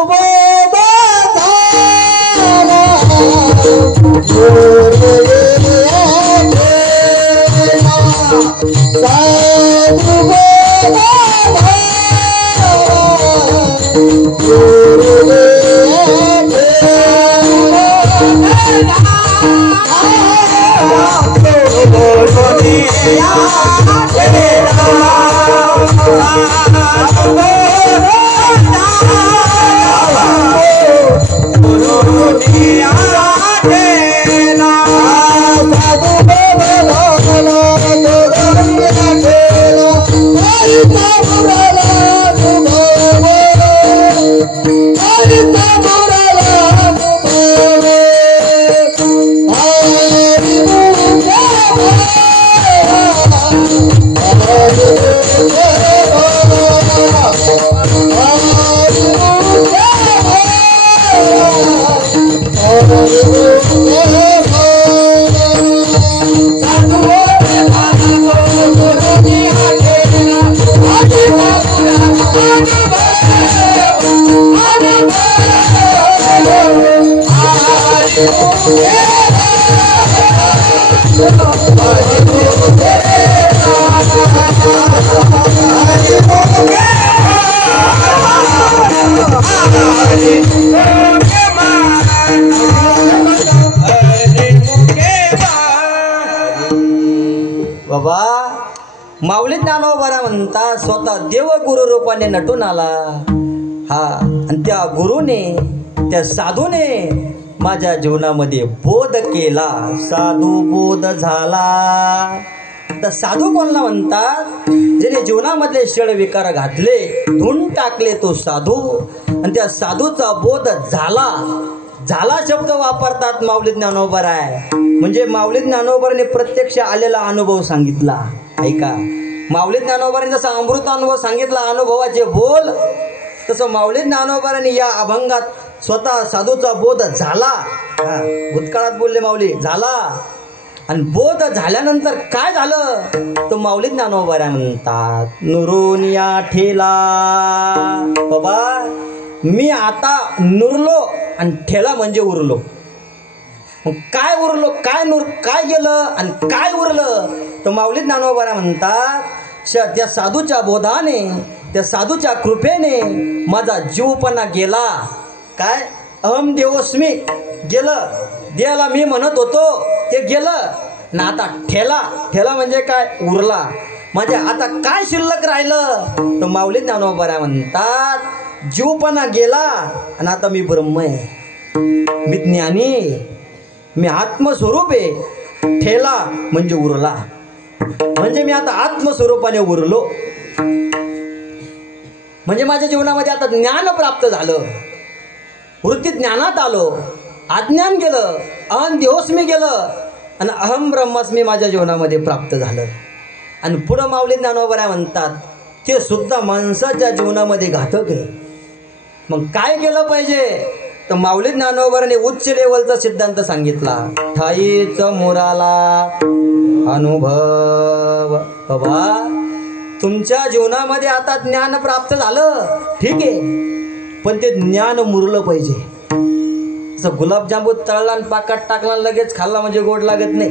माऊली ज्ञानोबा म्हणतात स्वतः देव गुरु रूपाने नटून आला. हा, आणि त्या गुरुने, त्या साधूने माझ्या जीवनामध्ये बोध केला. साधू बोध झाला. तर साधू कोणाला म्हणतात? ज्याने जीवनामधले षड विकार घातले, धुवून टाकले, तो साधू. आणि त्या साधूचा बोध झाला. झाला शब्द वापरतात माऊली ज्ञानोबराय. म्हणजे माऊली ज्ञानोबराने प्रत्यक्ष आलेला अनुभव सांगितला. ऐका, माऊली ज्ञानोबराने जसा अमृत अनुभव सांगितला, अनुभवाचे बोल, तसं माऊली ज्ञानोबराने या अभंगात स्वतः साधूचा बोध झाला. भूतकाळात बोलले माऊली, झाला. आणि बोध झाल्यानंतर काय झालं? तो माऊली ज्ञानोबा म्हणतात, नुरून या ठेला. बाबा मी आता नुरलो आणि ठेला म्हणजे उरलो. मग काय उरलो, काय गेलं आणि काय उरलं? तर माऊली ज्ञानोबा म्हणतात, त्या साधूच्या बोधाने, त्या साधूच्या कृपेने माझा जीवपणा गेला. काय? अहम देवस्मी गेलं. देवाला मी म्हणत होतो ते गेलं ना. आता ठेला म्हणजे काय? उरला. म्हणजे आता काय शिल्लक राहिलं? तर माऊली ज्ञानोबा म्हणतात, जीवपणा गेला आणि आता मी ब्रह्म आहे, मी ज्ञानी, मी आत्मस्वरूप आहे. ठेला म्हणजे उरला. म्हणजे मी आता आत्मस्वरूपाने उरलो. म्हणजे माझ्या जीवनामध्ये आता ज्ञान प्राप्त झालं. वृत्ती ज्ञानात आलो. अज्ञान गेलं, अहम देहोस्मी गेलं आणि अहम ब्रह्मास्मी माझ्या जीवनामध्ये प्राप्त झालं. आणि पुढं माऊली ज्ञानोबा म्हणतात, ते सुद्धा माणसाच्या जीवनामध्ये घातक आहे. मग काय केलं पाहिजे? तर माऊली ज्ञानोबाने उच्च लेवलचा सिद्धांत सांगितला. ठाईच मोराला अनुभव. बाबा तुमच्या जीवनामध्ये आता ज्ञान प्राप्त झालं, ठीक आहे, पण ते ज्ञान मुरलं पाहिजे. जसं गुलाबजामून तळला आणि पाकात टाकला लगेच खाल्ला म्हणजे गोड लागत नाही.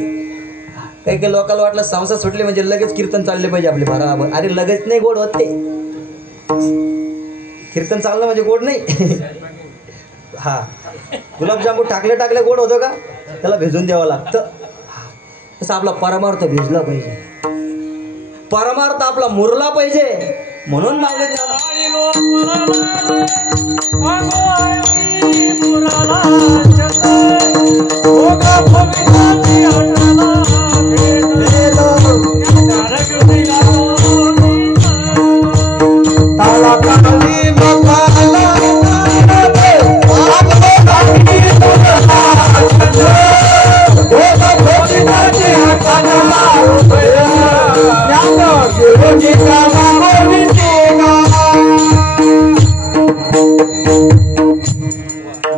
काही काही लोकांना वाटलं संसार सुटले म्हणजे लगेच कीर्तन चालले पाहिजे आपले बराबर. अरे लगेच नाही गोड होते. कीर्तन चाललं म्हणजे गोड नाही. हा, गुलाबजामून टाकले गोड होतं का? त्याला भिजून द्यावं लागतं. तसं आपला परमार्थ भिजला पाहिजे, परमार्थ आपला मुरला पाहिजे. म्हणून माऊली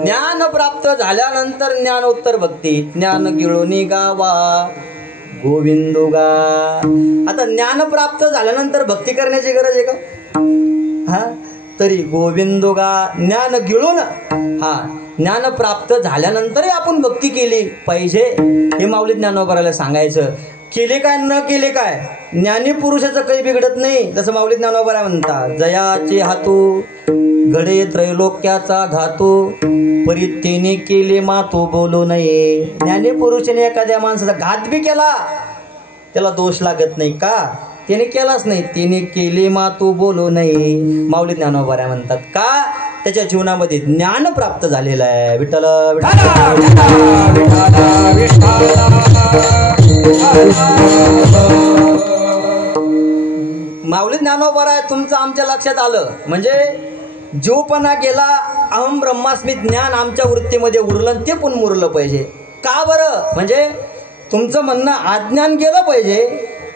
ज्ञान प्राप्त झाल्यानंतर ज्ञान उत्तर भक्ती. ज्ञान गिळोनी गावा गोविंदुगा. आता ज्ञान प्राप्त झाल्यानंतर भक्ती करण्याची गरज आहे का? हा, तरी गोविंदुगा ज्ञान गिळून, हा, ज्ञान प्राप्त झाल्यानंतरही आपण भक्ती केली पाहिजे. हे माऊली ज्ञानोबाला सांगायचं. केले काय न केले काय, ज्ञानी पुरुषाचं काही बिघडत नाही. जसं माऊली ज्ञानोबा म्हणतात, जयाचे हातू घडे त्रैलोक्याचा घातू, परित्येने केले मातू बोलू नये. ज्ञानी पुरुषाने एखाद्या माणसाचा घात बी केला त्याला दोष लागत नाही का? त्याने केलाच नाही, त्याने केले मातू बोलू नये. माऊली ज्ञानोबा म्हणतात का? त्याच्या जीवनामध्ये ज्ञान प्राप्त झालेलं आहे. विठ्ठल माऊली ज्ञानोबा आहे तुमचं आमच्या लक्षात आलं म्हणजे जीवपणा गेला. अहम ब्रह्मास्मी ज्ञान आमच्या वृत्तीमध्ये उरलं, ते पण मुरलं पाहिजे. का बरं? म्हणजे तुमचं म्हणणं अज्ञान गेलं पाहिजे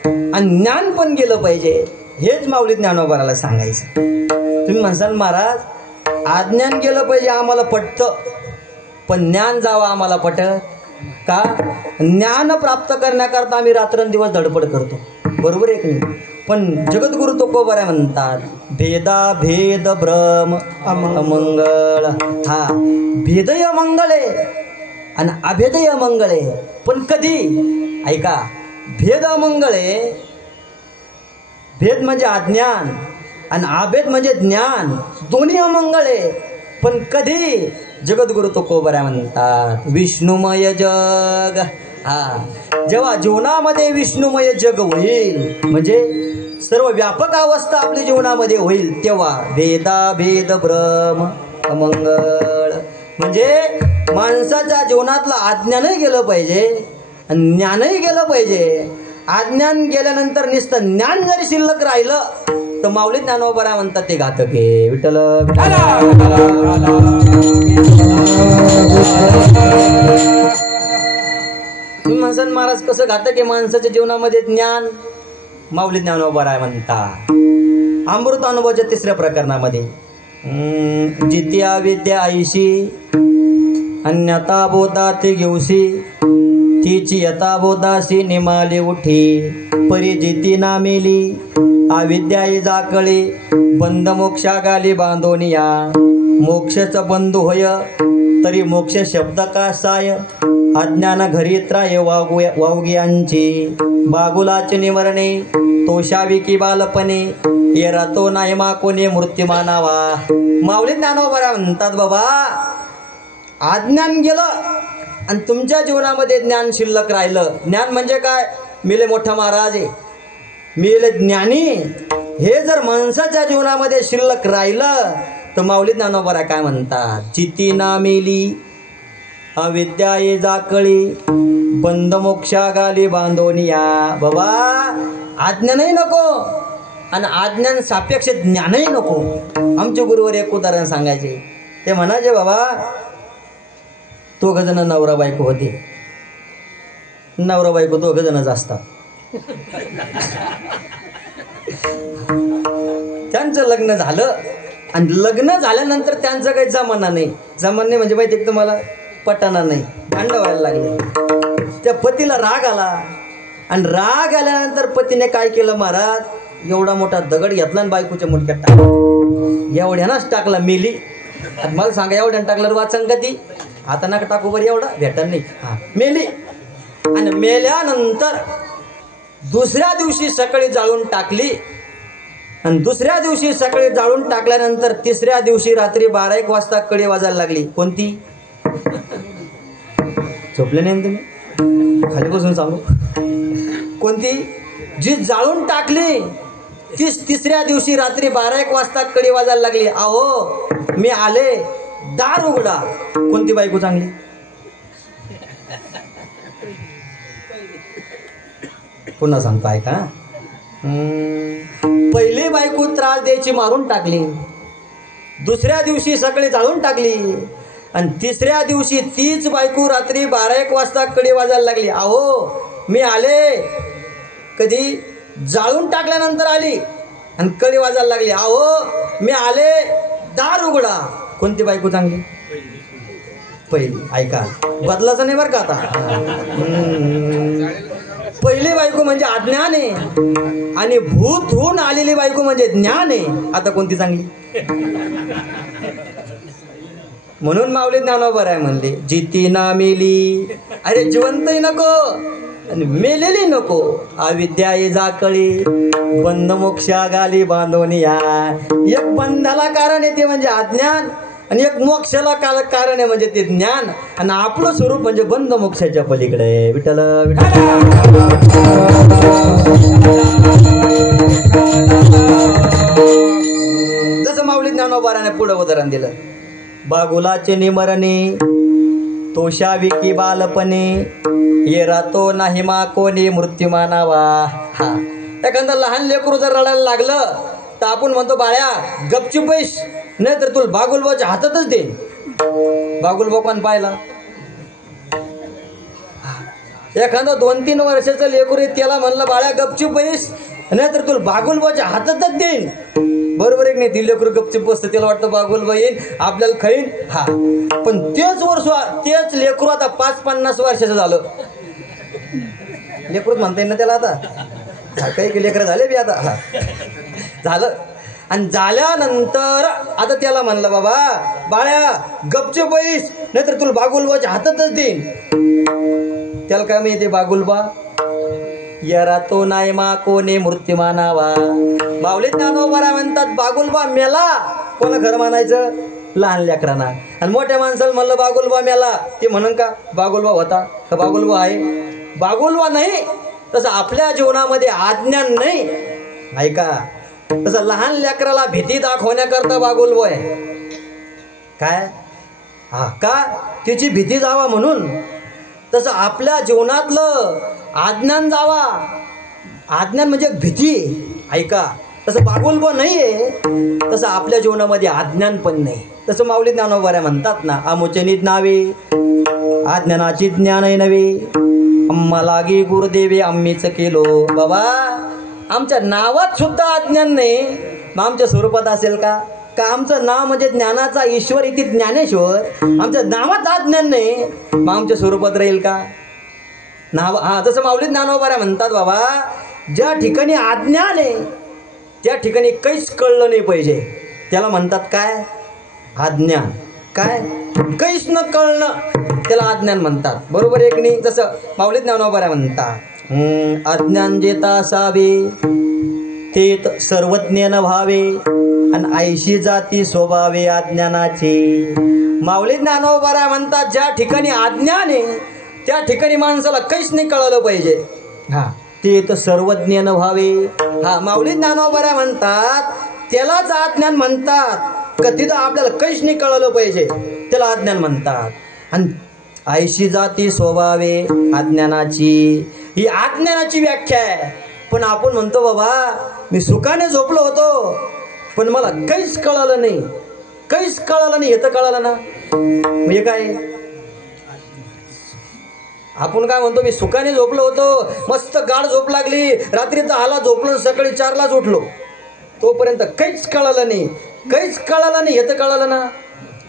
आणि ज्ञान पण गेलं पाहिजे. हेच माऊली ज्ञानोबाला सांगायचं. तुम्ही म्हणसाल महाराज अज्ञान गेलं पाहिजे आम्हाला पटतं, पण ज्ञान जावं आम्हाला पटत का? ज्ञान प्राप्त करण्याकरता आम्ही रात्रंदिवस धडपड करतो, बरोबर आहे की नाही? पण जगद्गुरु तुकोबा म्हणतात, भेदा भेद भ्रम अमंगळ. हा, भेदय मंगळे आणि अभेदय मंगळे. पण कधी? ऐका, भेद अमंगळे, भेद म्हणजे अज्ञान आणि अभेद म्हणजे ज्ञान, दोन्ही अमंगळे. पण कधी? जगद्गुरु तुकोबा म्हणतात, विष्णुमय जग हा, जेव्हा जीवनामध्ये विष्णुमय जग होईल म्हणजे सर्व व्यापक अवस्था आपल्या जीवनामध्ये होईल तेव्हा भेद भ्रम अमंगळ म्हणजे माणसाच्या जीवनातलं अज्ञानही गेलं पाहिजे आणि ज्ञानही गेलं पाहिजे. अज्ञान गेल्यानंतर नुसतं ज्ञान जरी शिल्लक राहिलं तर माऊली ज्ञानोबा म्हणतात ते घातक आहे. विठ्ठल तुम्ही म्हणसान महाराज कसं घातक आहे माणसाच्या जीवनामध्ये ज्ञान. माऊली ज्ञानोबा म्हणता अमृत अनुभवाच्या 3ऱ्या प्रकरणामध्ये जित्या विद्या आईशी अन्यता बोधा ते घेऊशी तिची यथा बोधाशी निमाली उठी परिजिती नामेली अविद्याई जाकळे बंद मोक्षा गाली बांधोनिया मोक्षच बंधू होय तरी मोक्ष शब्द का साय अज्ञान घरी त्राय वावगियांची बागुलाचे निवरणे तोषावी की बालपणे ये रातो नाही मा कोणी मृत्यू मानावा. माऊली ज्ञानोबा म्हणतात बाबा अज्ञान गेलं आणि तुमच्या जीवनामध्ये ज्ञान शिल्लक राहिलं. ज्ञान म्हणजे काय? मिले मोठा महाराज आहे, मिले ज्ञानी, हे जर माणसाच्या जीवनामध्ये शिल्लक राहिलं तर माऊली ज्ञानोबा काय म्हणतात? चिती ना मेली अविद्या ये जाकळी बंद मोक्षा गाली बांधोनिया. बाबा अज्ञानही नको आणि अज्ञान सापेक्ष ज्ञानही नको. आमचे गुरुवर एक उदाहरण सांगायचे. ते म्हणायचे बाबा 2 जण नवरा बायको होते. नवरा बायको 2 जणच असतात. त्यांचं लग्न झालं आणि लग्न झाल्यानंतर त्यांचं काही जमाना नाही. जमाना नाही म्हणजे माहिती आहे तुम्हाला, पटाना नाही, भांडण व्हायला लागले. त्या पतीला राग आला आणि राग आल्यानंतर पतीने काय केलं महाराज? एवढा मोठा दगड घेतला आणि बायकोच्या मुंडक्यात टाकला. एवढ्यानंच टाकला, मेली. मला सांगा एवढ्यानं टाकलं वाचंगती आता नका टाकू बरं, एवढा भेटत नाही. मेली आणि मेल्यानंतर दुसऱ्या दिवशी सकाळी जाळून टाकली आणि दुसऱ्या दिवशी सकाळी जाळून टाकल्यानंतर 3ऱ्या दिवशी रात्री 12-1 वाजता कडी वाजायला लागली. कोणती? झोपले नाही तुम्ही? खाली बसून सांगू कोणती? जी जाळून टाकली 3ऱ्या दिवशी रात्री 12-1 वाजता कडी वाजायला लागली. अहो मी आले, दार उघडा. कोणती बायको चांगली? पुन्हा सांगतो ऐका. पहिली बायको त्रास द्यायची, मारून टाकली. दुसऱ्या दिवशी सकाळी जाळून टाकली आणि 3ऱ्या दिवशी तीच बायको रात्री 12-1 वाजता कडी वाजायला लागली. अहो मी आले, कधी जाळून टाकल्यानंतर आली आणि कडी वाजायला लागली. अहो मी आले, दार उघडा. कोणती बायको चांगली? पहिली. ऐका, बदलाचं नाही बरं का आता. पहिली बायको म्हणजे अज्ञान आहे आणि भूत होऊन आलेली बायको म्हणजे ज्ञान आहे. आता कोणती चांगली? म्हणून माऊली ज्ञानोबा म्हणले जिती ना मेली. अरे जिवंतही नको आणि मेलेली नको. अविद्या ये जाकळी बंद मोक्षा गाली बांधोनिया. एक बंधाला कारण आहे ते म्हणजे अज्ञान आणि एक मोक्षाला कारण आहे म्हणजे ते ज्ञान. आणि आपलं स्वरूप म्हणजे बंद मोक्षाच्या पलीकडे. विठ्ठल जसं माऊली ज्ञानोबाराने पुढे उदाहरण दिलं. बागुलाचे निमरणे तोषावी की बालपणे ये रातो नाही मा कोणी मृत्यू मानावा. हा, एखादं लहान लेकरू जर रडायला लागलं तर आपण म्हणतो बाळ्या गपचूप बैस, नाही तर तुला बागुलबाच्या हातातच देईन. बागुलबा कोण पाहिला? एखादं 2-3 वर्षाचं लेकरू त्याला म्हणलं बाळ्या गपचूप बैस, नाही तर तुला बागुलबाच्या हातातच देईन. बरोबर एक नाही? ती लेकरू गपचूप बसतं, त्याला वाटतं बागुलबा येईन आपल्याला खाईन. हा, पण तेच लेकरू आता 5-50 वर्षाचं झालं. लेकरूच म्हणता येईल ना त्याला आता. काही लेकरं झाले बी आता. हा झालं आणि झाल्यानंतर आता त्याला म्हणलं बाबा बाळ्या गपचूप बैस, नाहीतर तुला बागुलबाच्या हातातच देईन. त्याला काय माहिती? बागुलबा यरा तो नाही मा कोणी मृत्यू मानावा. माऊली ज्ञानोबा म्हणतात बागुलबा मेला. कोणा खरं मानायचं? लहान लेकरांना. आणि मोठ्या माणसाला म्हणलं बागुलबा मेला, ते म्हणून का बागुलबा होता का बागुलबा आहे? बागुलवा नाही तसं आपल्या जीवनामध्ये अज्ञान नाही. ऐका, तसं लहान लेकराला भीती दाखवण्याकरता बागुलव आहे. काय हा का तिची भीती जावा म्हणून. तसं आपल्या जीवनातलं अज्ञान जावा. अज्ञान म्हणजे भीती. ऐका, तसं बागुलव नाहीये तसं आपल्या जीवनामध्ये अज्ञान पण नाही. तसं माऊली ज्ञानोबा म्हणतात ना, आमुचे नावे अज्ञानाची ज्ञानही नव्हे, आम्हा लागी गुरुदेवे आम्हीच केलो. बाबा, आमच्या नावात सुद्धा अज्ञान नाही, मग आमच्या स्वरूपात असेल का? का आमचं नाव म्हणजे ज्ञानाचा ईश्वर इथे ज्ञानेश्वर, आमच्या नावात अज्ञान नाही, मग आमच्या स्वरूपात राहील का नाव? हा, जसं माऊली ज्ञानोबा म्हणतात, बाबा ज्या ठिकाणी अज्ञान आहे त्या ठिकाणी काहीच कळलं नाही पाहिजे, त्याला म्हणतात काय? अज्ञान. काय? काहीच न कळणं त्याला अज्ञान म्हणतात. बरोबर आहे की नाही? जसं माऊली ज्ञानोबा म्हणतात, अज्ञान जेता असावे तेत सर्वज्ञ न व्हावे, आणि ऐशी जाती स्वभावे अज्ञानाचे. माऊली ज्ञानोबा म्हणतात, ज्या ठिकाणी अज्ञान आहे त्या ठिकाणी माणसाला काहीच नाही कळलं पाहिजे. हा, ते तर सर्वज्ञ न व्हावे. हा, माऊली ज्ञानोबा म्हणतात त्यालाच अज्ञान म्हणतात. का तिथं आपल्याला काहीच नाही कळलं पाहिजे त्याला अज्ञान म्हणतात. आणि ऐशी जाती स्वभावे अज्ञानाची, ही अज्ञानाची व्याख्या आहे. पण आपण म्हणतो, बाबा मी सुखाने झोपलो होतो पण मला काहीच कळलं नाही, काहीच कळलं नाही. हे तर कळलं ना, म्हणजे काय? आपण काय म्हणतो, मी सुखाने झोपलो होतो, मस्त गाढ झोप लागली, रात्रीचा आला झोपलो, सकाळी 4लाच उठलो, तोपर्यंत काहीच कळलं नाही, काहीच कळलं नाही. हे तर कळलं ना,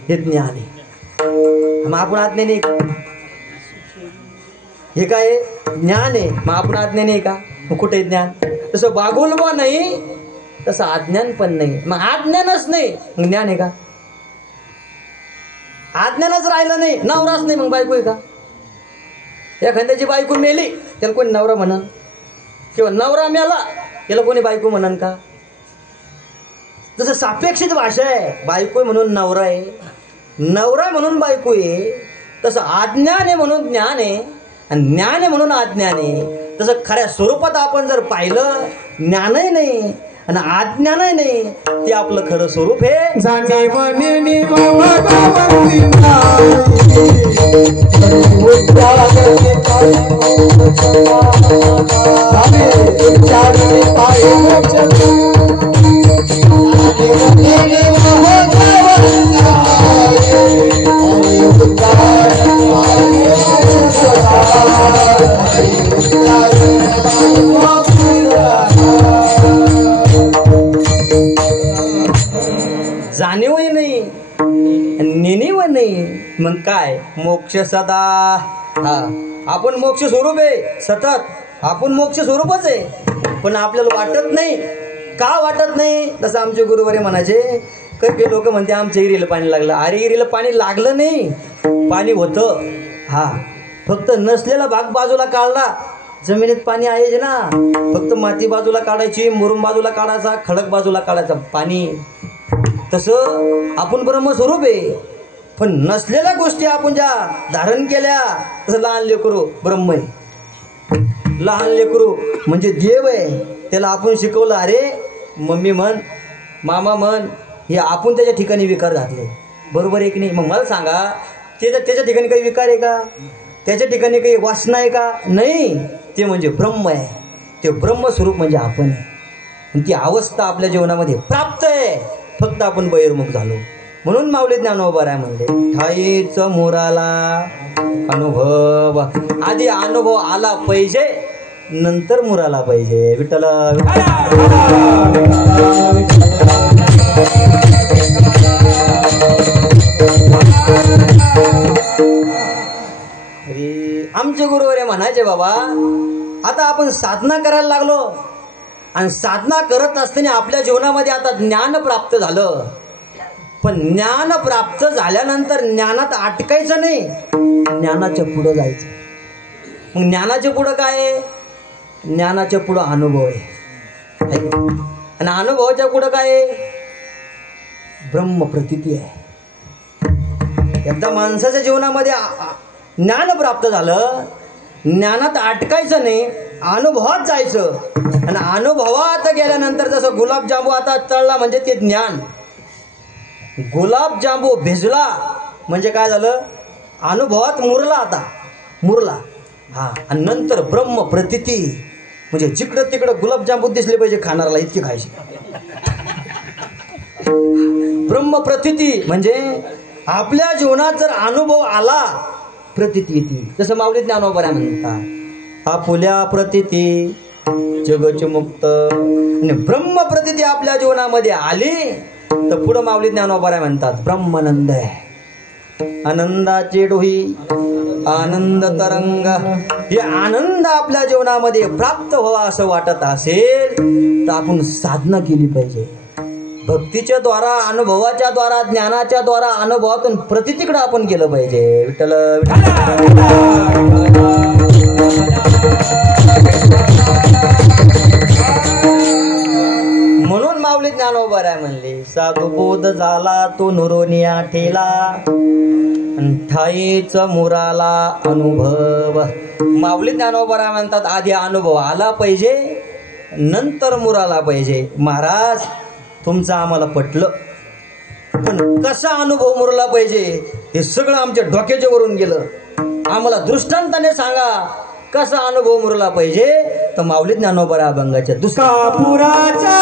हे ज्ञान आहे. मग आपण अज्ञानी आहे का? हे काय ज्ञान आहे, मग आपण अज्ञानी आहे का? मग कुठे ज्ञान? तसं बागुलवा नाही तसं अज्ञान पण नाही. मग अज्ञानच नाही, मग ज्ञान आहे का? अज्ञानच राहिलं नाही, नवराच नाही, मग बायको आहे का? एखाद्याची बायको मेली त्याला कोणी नवरा म्हणन, किंवा नवरा मेला त्याला कोणी बायको म्हणन का? जसं सापेक्षित भाषा आहे, बायको म्हणून नवरा आहे, नवरा म्हणून बायको आहे. तसं अज्ञान आहे म्हणून ज्ञान आहे, आणि ज्ञान आहे म्हणून अज्ञान आहे. तसं खऱ्या स्वरूपात आपण जर पाहिलं, ज्ञानही नाही आणि अज्ञानही नाही, ते आपलं खरं स्वरूप आहे. जाणीवही नाही, नेणीव नाही, मग काय? मोक्ष सदा. हा, आपण मोक्ष स्वरूप आहे सतत, आपण मोक्ष स्वरूपच आहे, पण आपल्याला वाटत नाही. का वाटत नाही? तसं आमचे गुरुवारी म्हणायचे, काही लोक म्हणते आमच्या इरीला पाणी लागलं. अरे इरीला पाणी लागलं नाही, पाणी होतं. हा, फक्त नसलेला भाग बाजूला काढला. जमिनीत पाणी आहे ना, फक्त माती बाजूला काढायची, मुरुम बाजूला काढायचा, खडक बाजूला काढायचा, पाणी. तसं आपण ब्रह्मस्वरूप आहे, पण नसलेल्या गोष्टी आपण ज्या धारण केल्या, तसं लहान लेकरू ब्रह्म आहे. लहान लेकरू म्हणजे देव आहे, त्याला आपण शिकवलं, अरे मम्मी म्हण, मामा म्हण, हे आपण त्याच्या ठिकाणी विकार घातले. बरोबर आहे की नाही? मग मला सांगा, त्याच्या ठिकाणी काही विकार आहे का? त्याच्या ठिकाणी काही वासना आहे का? नाही. ते म्हणजे ब्रह्म आहे, ते ब्रह्मस्वरूप म्हणजे आपण आहे. आणि ती अवस्था आपल्या जीवनामध्ये प्राप्त आहे, फक्त आपण बहिर्मुख झालो. म्हणून माऊली ज्ञानोबा म्हणले, ठाईच मोराला अनुभव. आधी अनुभव आला पाहिजे, नंतर मुराला पाहिजे. विठ्ठल आमचे गुरुवारे म्हणायचे, बाबा आता आपण साधना करायला लागलो, आणि साधना करत असताना आपल्या जीवनामध्ये आता ज्ञान प्राप्त झालं. पण ज्ञान प्राप्त झाल्यानंतर ज्ञानात अटकायचं नाही, ज्ञानाच्या पुढं जायचं. मग ज्ञानाच्या पुढं काय आहे? ज्ञानाच्या पुढं अनुभव आहे, आणि अनुभवाच्या पुढं काय आहे? ब्रह्मप्रतीती आहे. एकदा माणसाच्या जीवनामध्ये ज्ञान प्राप्त झालं ज्ञानात अटकायचं नाही, अनुभवात जायचं. आणि अनुभवात गेल्यानंतर जसं गुलाबजामू आता तळला म्हणजे ते ज्ञान. गुलाबजामू भिजला म्हणजे काय झालं, अनुभवात मुरला, आता मुरला. हा, आणि नंतर ब्रह्म प्रतिती म्हणजे जिकडं तिकडं गुलाबजामू दिसले पाहिजे खाणाऱ्याला, इतके खायचे. ब्रह्म प्रतिती म्हणजे आपल्या जीवनात जर अनुभव आला, प्रतिती येते. जसं माऊली ज्ञानोबा म्हणतात, आपुल्या प्रतिती जगच मुक्त. आणि ब्रह्म प्रतिती आपल्या जीवनामध्ये आली तर पुढं माऊली ज्ञानोबा म्हणतात ब्रह्मानंद आहे. आनंदाचे डोही आनंद तरंग. हे आनंद आपल्या जीवनामध्ये प्राप्त व्हावा असं वाटत असेल तर आपण साधना केली पाहिजे. भक्तीच्या द्वारा, अनुभवाच्या द्वारा, ज्ञानाच्या द्वारा, अनुभवातून प्रतितीकडे आपण गेलं पाहिजे. विठ्ठल म्हणून माऊली ज्ञानोबा म्हणले, साधू बोध झाला तो नुरोनिया ठेला, ठाईच मुराला अनुभव. माऊली ज्ञानोबा म्हणतात आधी अनुभव आला पाहिजे, नंतर मुराला पाहिजे. महाराज तुमचं आम्हाला पटलं, पण कसा अनुभव मुरला पाहिजे हे सगळं आमच्या डोक्याच्या वरून गेलं. आम्हाला दृष्टांताने सांगा कसा अनुभव मुरला पाहिजे. तर माऊली ज्ञानोबा अभंगाच्या दुष्कापुराच्या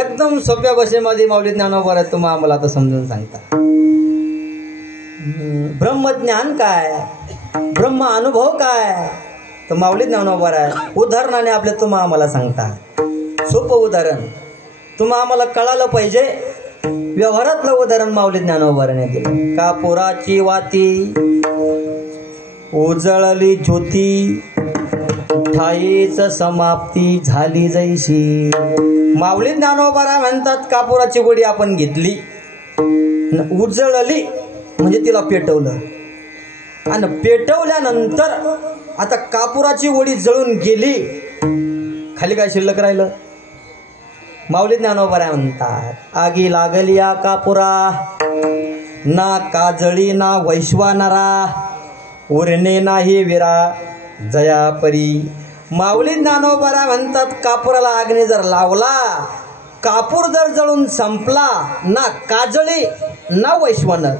एकदम सोप्या भाषेमध्ये माऊली ज्ञानोबा तुम्ही आम्हाला आता समजून सांगता. ब्रह्मज्ञान काय, ब्रह्म अनुभव काय, तर माऊली ज्ञानोबा उदाहरणाने आपल्या तुम्ही आम्हाला सांगता. सोपं उदाहरण तुम्ही आम्हाला कळालं पाहिजे. व्यवहारातलं उदाहरण माऊली ज्ञानोबाने दिलं. कापुराची वाती उजळली ज्योती, ठाईच समाप्ती झाली जैशी. माऊली ज्ञानोबा म्हणतात कापुराची गोडी आपण घेतली, उजळली म्हणजे तिला पेटवलं, आणि पेटवल्यानंतर आता कापुराची गोडी जळून गेली, खाली काय शिल्लक राहिलं. माऊली ज्ञानोबा म्हणतात आगी लागली या कापुरा, ना काजळी ना वैश्वानरा, उरणे नाही विरा जया परी. माऊली ज्ञानोबा म्हणतात कापुराला अग्नी जर लावला, कापूर जर जळून संपला, ना काजळी ना वैश्वानर,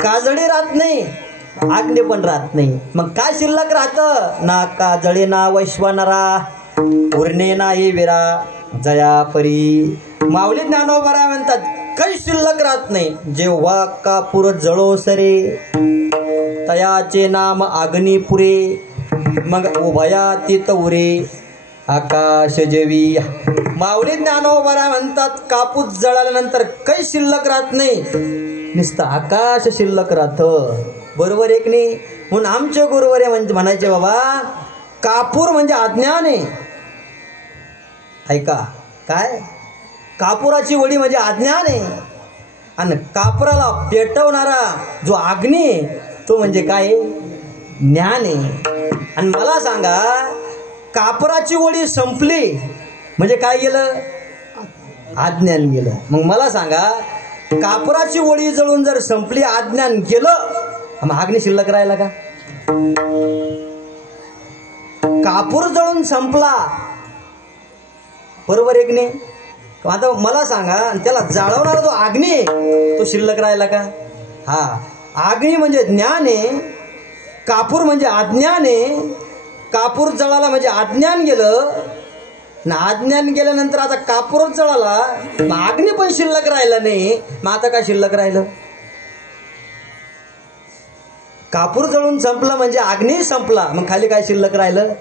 काजळी राहत नाही, अग्नी पण राहत नाही, मग काय शिल्लक राहतं. ना काजळी ना वैश्वानरा, उरणे नाही विरा जया परी. माऊली ज्ञानोबा म्हणतात काही शिल्लक राहत नाही. जेव्हा कापूर जळो सरे, तयाचे नाम अग्निपुरे, मग उभयातीत उरे आकाश जेवी. माऊली ज्ञानोबा म्हणतात कापूस जळाल्यानंतर काही शिल्लक राहत नाही, नुसतं आकाश शिल्लक राहतं. बरोबर एक नाही. म्हणून आमचे गुरुवर म्हणजे म्हणायचे बाबा कापूर म्हणजे अज्ञान आहे. ऐका काय, कापुराची वडी म्हणजे अज्ञान आहे आणि कापुराला पेटवणारा जो अग्नी आहे तो म्हणजे काय, ज्ञान आहे. आणि मला सांगा कापुराची वडी संपली म्हणजे काय गेलं, अज्ञान गेलं. मग मला सांगा कापुराची वडी जळून जर संपली, अज्ञान गेलं, मग अग्नी शिल्लक राहिला का? कापूर जळून संपला, बरोबर एक नाही. आता मला सांगा त्याला जाळवणारा जो अग्नी आहे तो शिल्लक राहिला का? हा, अग्नी म्हणजे ज्ञान आहे, कापूर म्हणजे अज्ञान आहे. कापूर जळाला म्हणजे अज्ञान गेलं, ना अज्ञान गेल्यानंतर आता कापूरच जळाला, मग अग्नी पण शिल्लक राहिला नाही. मग आता काय शिल्लक राहिलं? कापूर जळून संपलं म्हणजे अग्नी संपला, मग खाली काय शिल्लक राहिलं?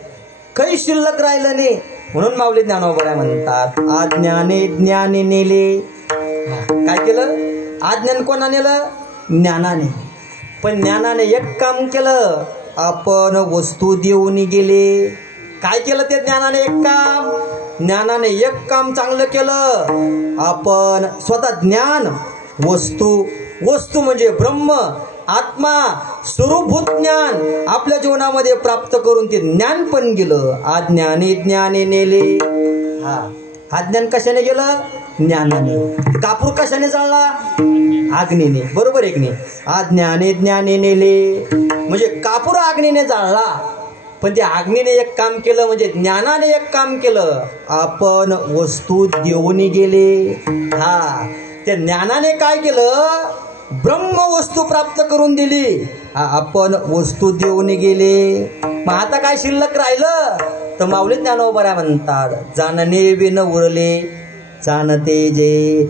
काही शिल्लक राहिलं नाही. म्हणून माऊली ज्ञानोबा म्हणतात अज्ञाने ज्ञाने नेले. काय केलं? अज्ञान कोणा नेलं? ज्ञानाने. पण ज्ञानाने एक काम केलं, आपण वस्तू देऊन गेले. काय केलं ते ज्ञानाने? एक काम. ज्ञानाने एक काम चांगलं केलं, आपण स्वतः ज्ञान, वस्तू म्हणजे ब्रह्म, आत्मा, स्वरूपभूत ज्ञान आपल्या जीवनामध्ये प्राप्त करून ते ज्ञान पण गेलं. अज्ञाने ज्ञाने नेले. हा, अज्ञान कशाने गेलं? ज्ञानाने. कापूर कशाने जळला? अग्नीने. बरोबर एक नाही. अज्ञाने ज्ञाने नेले म्हणजे कापूर अग्नीने जाळला, पण त्या अग्नीने एक काम केलं म्हणजे ज्ञानाने एक काम केलं, आपण वस्तू देऊन गेले. हा, त्या ज्ञानाने काय केलं? ब्रह्म वस्तू प्राप्त करून दिली. हा, आपण वस्तू देऊन गेले. मग आता काय शिल्लक राहिलं? तर माऊली ज्ञानोबा म्हणतात जाणणे विन उरले जाणते जे.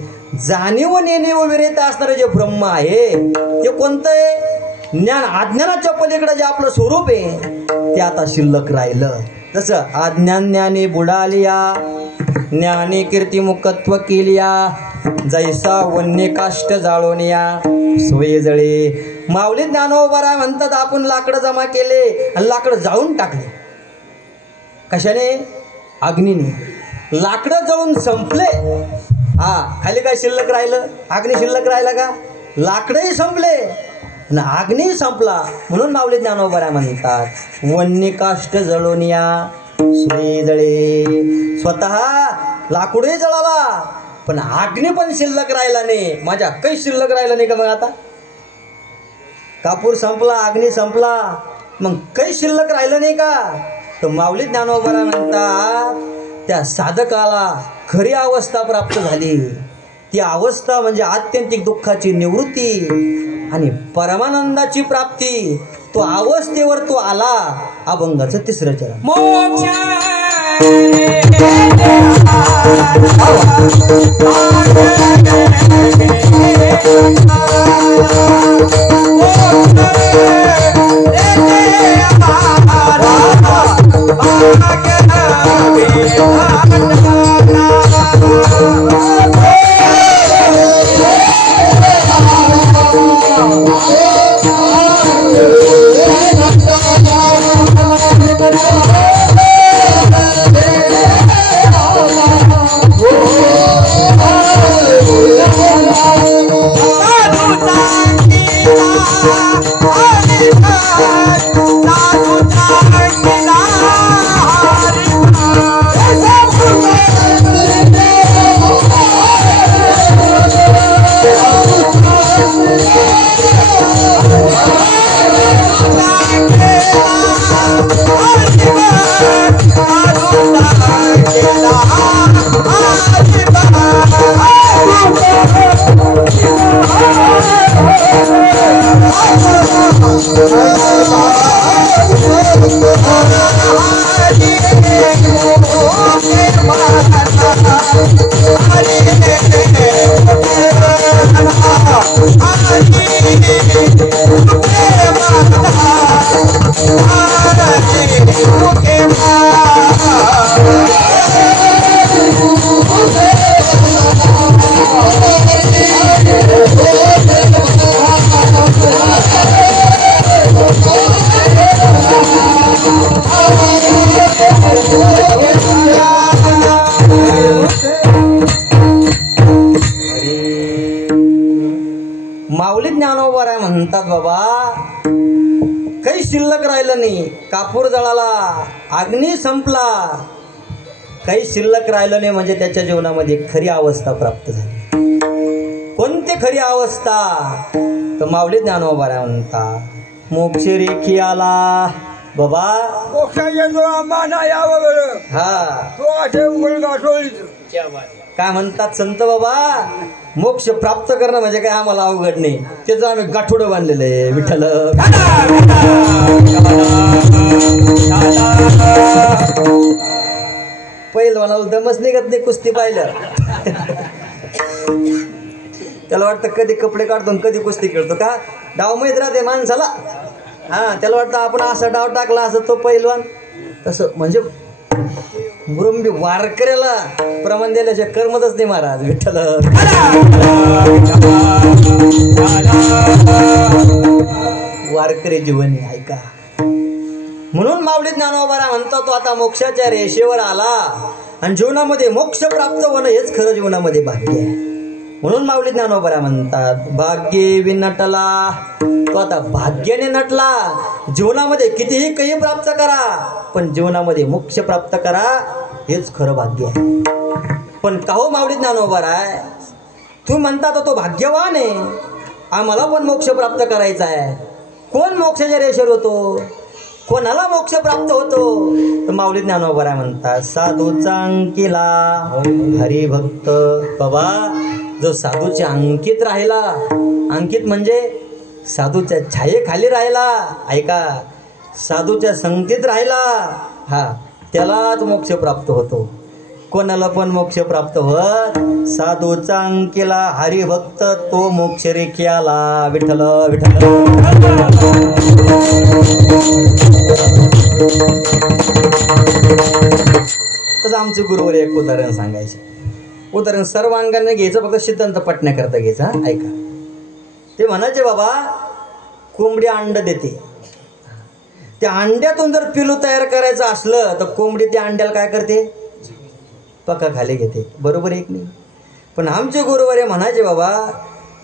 जाणीव नेणीव विरहित असणारे जे ब्रह्म आहे ते कोणतं आहे? ज्ञान. अज्ञानाच्या पलीकडे जे आपलं स्वरूप आहे ते आता शिल्लक राहिलं. जसं अज्ञान ज्ञानी बुडालिया, ज्ञानी कीर्तिमुखत्व केलिया, जैसा वन्य काष्ट जाळून या सोय जळे. माऊली ज्ञानोबा म्हणतात आपण लाकडं जमा केले आणि लाकडं जाळून टाकले. कशाने? अग्नीने. लाकडं जळून संपले. हा, खाली काय शिल्लक राहिलं? अग्नी शिल्लक राहिला का? लाकडंही संपले आणि अग्नी संपला. म्हणून माऊली ज्ञानोबा म्हणतात वन्य काष्ट जळून या सोय जळे. स्वतः लाकडही जळाला पण अग्नी पण शिल्लक राहिला नाही. माझ्या काही शिल्लक राहिलं नाही का? मग आता कापूर संपला, अग्नी संपला, मग काही शिल्लक राहिलं नाही का? तर माऊली ज्ञानोबा म्हणतात त्या साधकाला खरी अवस्था प्राप्त झाली. ती अवस्था म्हणजे आत्यंतिक दुःखाची निवृत्ती आणि परमानंदाची प्राप्ती. तो अवस्थेवर तो आला. अभंगाचं तिसरं चरण. माऊली ज्ञानोबा म्हणतात बाबा, काही शिल्लक राहिलं नाही. कापूर जळाला, अग्नी संपला, काही शिल्लक राहिलं नाही म्हणजे त्याच्या जीवनामध्ये खरी अवस्था प्राप्त झाली. कोणती खरी अवस्था? तर माऊली ज्ञानोबा म्हणतात मोक्ष रेखी आला बाबा. मोक्षाच्या जो आंबाना यावं हा तो असे उघडगा सोडीत. काय म्हणतात संत बाबा, मोक्ष प्राप्त करणं म्हणजे काय आम्हाला अवघड नाही. त्याचं आम्ही गाठोडं बांधलेलं आहे. विठ्ठल पहिलवानाला दमच निघत नाही कुस्ती पाहिलं. त्याला वाटतं कधी कपडे काढतो कधी कुस्ती खेळतो. का डाव माहीत राहते माणसाला. हा त्याला वाटतं आपण असा डाव टाकला असं तो पहिलवान तसं. म्हणजे मुरंबी वारकऱ्याला प्रमाण दिल्याशिवाय कर्मतच नाही महाराज. विठ्ठल वारकरी जीवन ऐका. म्हणून माऊली ज्ञानोबा म्हणतो तो आता मोक्षाच्या रेषेवर आला आणि जीवनामध्ये मोक्ष प्राप्त होणं हेच खरं जीवनामध्ये भाग्य आहे. म्हणून माऊली ज्ञानोबा म्हणतात भाग्ये विनटला. तो आता भाग्याने नटला. जीवनामध्ये कितीही काही प्राप्त करा पण जीवनामध्ये मोक्ष प्राप्त करा हेच खरं भाग्य आहे. पण का हो माऊली ज्ञानोबा आहे, तुम्ही म्हणता तो भाग्यवान आहे, आम्हाला पण मोक्ष प्राप्त करायचा आहे. कोण मोक्षाच्या रेषेवर होतो, कोणाला मोक्ष प्राप्त होतो? तर माऊली ज्ञानोबा म्हणतात साधूचा अंकिला हरिभक्त. बाबा जो साधूच्या अंकित राहिला, अंकित म्हणजे साधूच्या छायेखाली राहिला, ऐका, साधूच्या संगतीत राहिला, हा त्यालाच मोक्ष प्राप्त होतो. कोणाला पण मोक्ष प्राप्त होत. साधूचा अंकिला हरिभक्त तो मोक्ष रेखी आला. विठ्ठल विठ्ठल. तसं आमचे गुरुवर एक उदाहरण सांगायचे. उदाहरण सर्वांगाने घ्यायचं, फक्त सिद्धांत पटण्याकरता घ्यायचं. ऐका, ते म्हणायचे बाबा कोंबडी अंड देते. त्या अंड्यातून जर पिलू तयार करायचं असलं तर कोंबडी त्या अंड्याला काय करते, पका खाली घेते. बरोबर एक नाही. पण आमचे गुरुवारे म्हणायचे बाबा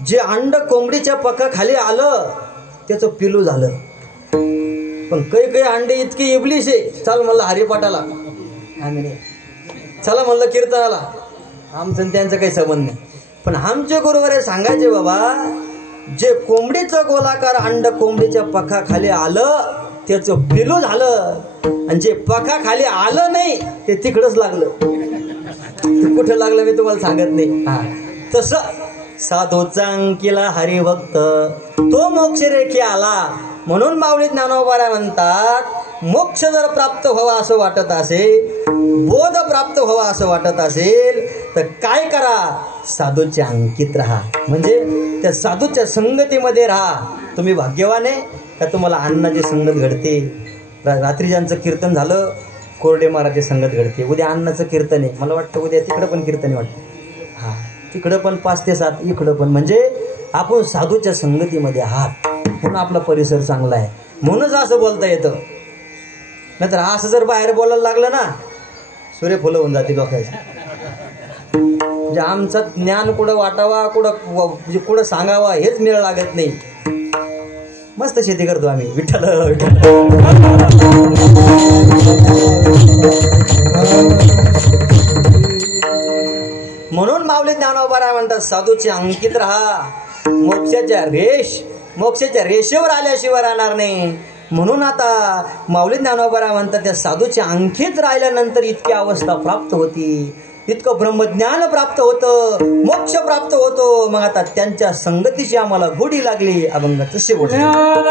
जे अंड कोंबडीच्या पका खाली आलं त्याचं पिलू झालं. पण काही काही अंडे इतके इबलीस आहे, चाल म्हणलं हरिपाठाला, चला म्हणलं कीर्तनाला, आमचं त्यांचं काही संबंध नाही. पण आमचे गुरुवारे सांगायचे बाबा जे कोंबडीचं गोलाकार अंड कोंबडीच्या पखा खाली आलं त्याचं पिलू झालं आणि जे पखा खाली आलं नाही ते तिकडंच लागलं. ते कुठं लागलं मी तुम्हाला सांगत नाही. हा तसं साधूचा अंकिला हरिभक्त तो मोक्ष रेखी आला. म्हणून माऊली ज्ञानोबा म्हणतात मोक्ष जर प्राप्त व्हावा असं वाटत असेल, बोध प्राप्त व्हावा असं वाटत असेल तर काय करा, साधूच्या अंकित राहा. म्हणजे त्या साधूच्या संगतीमध्ये राहा. तुम्ही भाग्यवान आहे का तुम्हाला अन्नाची संगत घडते. रात्री ज्यांचं कीर्तन झालं कोरडे महाराजची संगत घडते. उद्या अन्नाचं कीर्तन आहे, मला वाटतं उद्या तिकडं पण कीर्तन आहे वाटतं. हा तिकडं पण 5 ते 7 इकडं पण. म्हणजे आपण साधूच्या संगतीमध्ये आहात म्हणून आपला परिसर चांगला आहे, म्हणूनच असं बोलता येतं. नाहीतर असं जर बाहेर बोलायला लागलं ना सूर्यफुलं होऊन जाते लोकांची. म्हणजे आमचं ज्ञान कुठं वाटावा, कुठं सांगावा हेच मिळ लागत नाही. मस्त शेती करतो आम्ही. विठ्ठल विठ्ठल. म्हणून माऊली ज्ञानोबा म्हणतात साधूचे अंकित राहा. मोक्षाच्या रेषेवर आल्याशिवाय राहणार नाही. म्हणून आता माऊली ज्ञानोबा म्हणतात त्या साधूच्या अंकित राहिल्यानंतर इतकी अवस्था प्राप्त होती, इतकं ब्रह्मज्ञान प्राप्त होतं, मोक्ष प्राप्त होतो. मग आता त्यांच्या संगतीची आम्हाला गोडी लागली. अभंगाचं शेवट. ज्ञान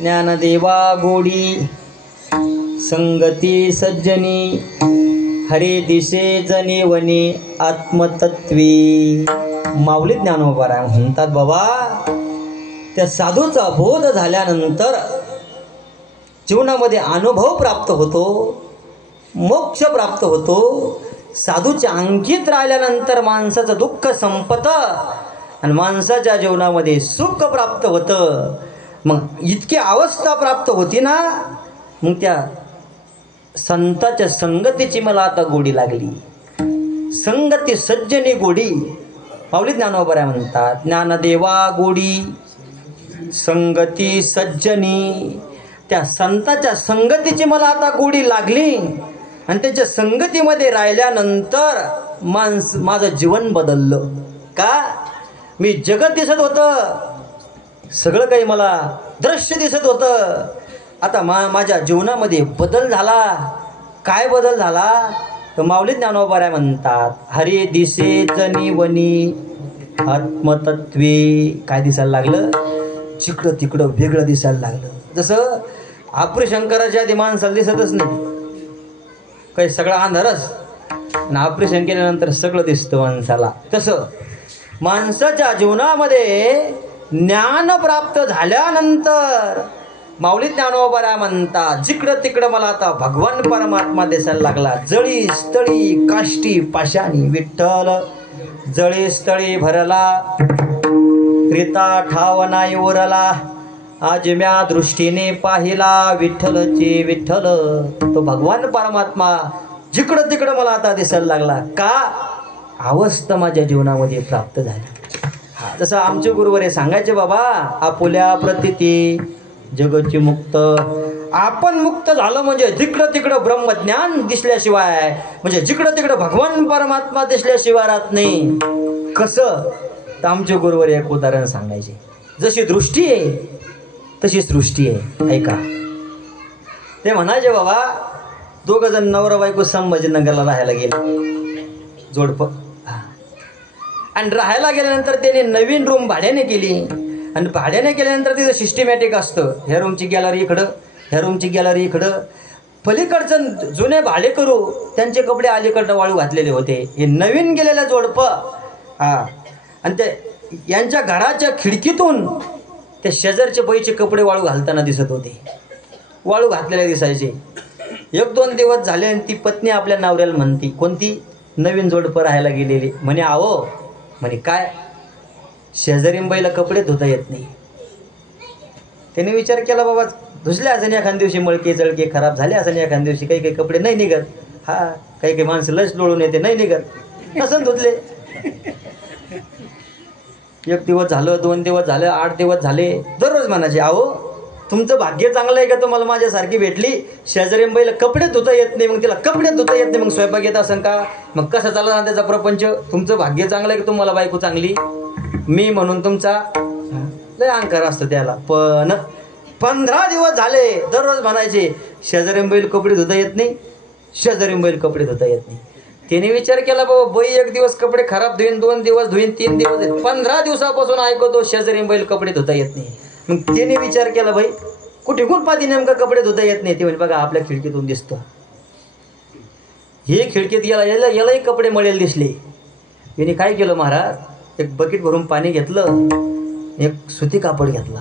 ज्ञानदेवा गोडी संगती सज्जनी हरे दिशे जनी वनी आत्मतत्वी. माऊली ज्ञानोबा म्हणतात बाबा, त्या साधूचा बोध झाल्यानंतर जीवनामध्ये अनुभव प्राप्त होतो, मोक्ष प्राप्त होतो. साधूच्या अंकित राहिल्यानंतर माणसाचं दुःख संपतं आणि माणसाच्या जीवनामध्ये सुख प्राप्त होतं. मग इतकी अवस्था प्राप्त होती ना, मग त्या संताच्या संगतीची मला आता गोडी लागली. संगती सज्जनी गोडी. माऊली ज्ञानोबा म्हणतात, ज्ञानदेवा गोडी संगती सज्जनी. त्या संताच्या संगतीची मला आता गोडी लागली आणि त्याच्या संगतीमध्ये राहिल्यानंतर माझं जीवन बदललं. का? मी जगत दिसत होतं, सगळं काही मला दृश्य दिसत होतं. आता माझ्या जीवनामध्ये बदल झाला. काय बदल झाला तर माऊली ज्ञानोबा म्हणतात, हरी दिसे जनी वनी आत्मतत्वी. काय दिसायला लागलं? जिकडं तिकडं वेगळं दिसायला लागलं. जसं ऑपरेशंकराच्या आधी माणसाला दिसतच नाही, काही सगळा अंधारच, आणि ऑपरेशन केल्यानंतर सगळं दिसतं माणसाला. तसं माणसाच्या जीवनामध्ये ज्ञान प्राप्त झाल्यानंतर माऊली ज्ञानोबा म्हणतात, जिकडं तिकडं मला आता भगवान परमात्मा दिसायला लागला. जळी स्थळी काष्टी पाशाणी विठ्ठल, जळी स्थळी भरला प्रीता ठाव नाही उरला. आज म्या दृष्टीने पाहिला विठ्ठलची विठ्ठल. तो भगवान परमात्मा जिकडं तिकडं मला आता दिसायला लागला. का? अवस्था माझ्या जीवनामध्ये प्राप्त झाली. जसं आमचे गुरुवारे सांगायचे, बाबा आपुल्या प्रतिती जगची मुक्त. आपण मुक्त झालं म्हणजे जिकडं तिकडं ब्रह्मज्ञान दिसल्याशिवाय, म्हणजे जिकडं तिकडं भगवान परमात्मा दिसल्याशिवाय राहत नाही. कसं? तर आमचे गुरुवारे एक उदाहरण सांगायचे, जशी दृष्टी आहे तशी सृष्टी आहे. ऐका, ते म्हणायचे, बाबा दोघं जण नवरा बायको संभाजीनगरला राहायला गेले, जोडपं. आणि राहायला गेल्यानंतर त्याने नवीन रूम भाड्याने केली. आणि भाड्याने केल्यानंतर तिथं सिस्टमॅटिक असतं, ह्या रूमची गॅलरी इकडं, ह्या रूमची गॅलरी इकडं. पलीकडचं जुने भाडे करू त्यांचे कपडे अलीकडं वाळू घातलेले होते. हे नवीन गेलेलं जोडपं. आणि ते यांच्या घराच्या खिडकीतून ते शेजारच्या बाईचे कपडे वाळू घालताना दिसत होते, वाळू घातलेले दिसायचे. एक दोन दिवस झाले आणि ती पत्नी आपल्या नवऱ्याला म्हणती, कोणती? नवीन जोडपं राहायला गेलेली. म्हणे आहो, म्हणे काय? शेजारी बाईला कपडे धुता येत नाही. त्याने विचार केला, बाबा धुसले असं एखाद्या दिवशी मळके जळके खराब झाले असं एखाद्या दिवशी, काही काही कपडे नाही निघत. काही काही माणसं लस लोळून येते, नाही निघत, असं धुतले. एक दिवस झालं, दोन दिवस झालं, 8 दिवस झाले. दररोज म्हणायचे, अहो तुमचं भाग्य चांगलं आहे का तुम्हाला माझ्यासारखी भेटली. शेजारी बाईला कपडे धुता येत नाही, मग तिला कपडे धुता येत नाही, मग स्वयंपाक येत असेल का? मग कसं चालला ना त्याचा प्रपंच? तुमचं भाग्य चांगलं आहे का तुम्हाला बायको चांगली. मी म्हणून तुमचा लय अहंकार असतो त्याला. पण 15 दिवस झाले, दररोज म्हणायचे शेजारी बैल कपडे धुता येत नाही, शेजारी बैल कपडे धुता येत नाही. त्याने विचार केला, बाबा बाई एक दिवस कपडे खराब धुईन, 2 दिवस धुईन, 3 दिवस, 15 दिवसापासून ऐकतो शेजारी बैल कपडे धुता येत नाही. मग त्याने विचार केला, बाई कुठे कोण पाहते नेमका कपडे धुता येत नाही. ते म्हणजे बघा आपल्या खिडकीतून दिसतं. हे खिडकीत यालाही कपडे मळेल दिसले. याने काय केलं महाराज, एक बकेट भरून पाणी घेतलं, एक सुती कापड घेतला.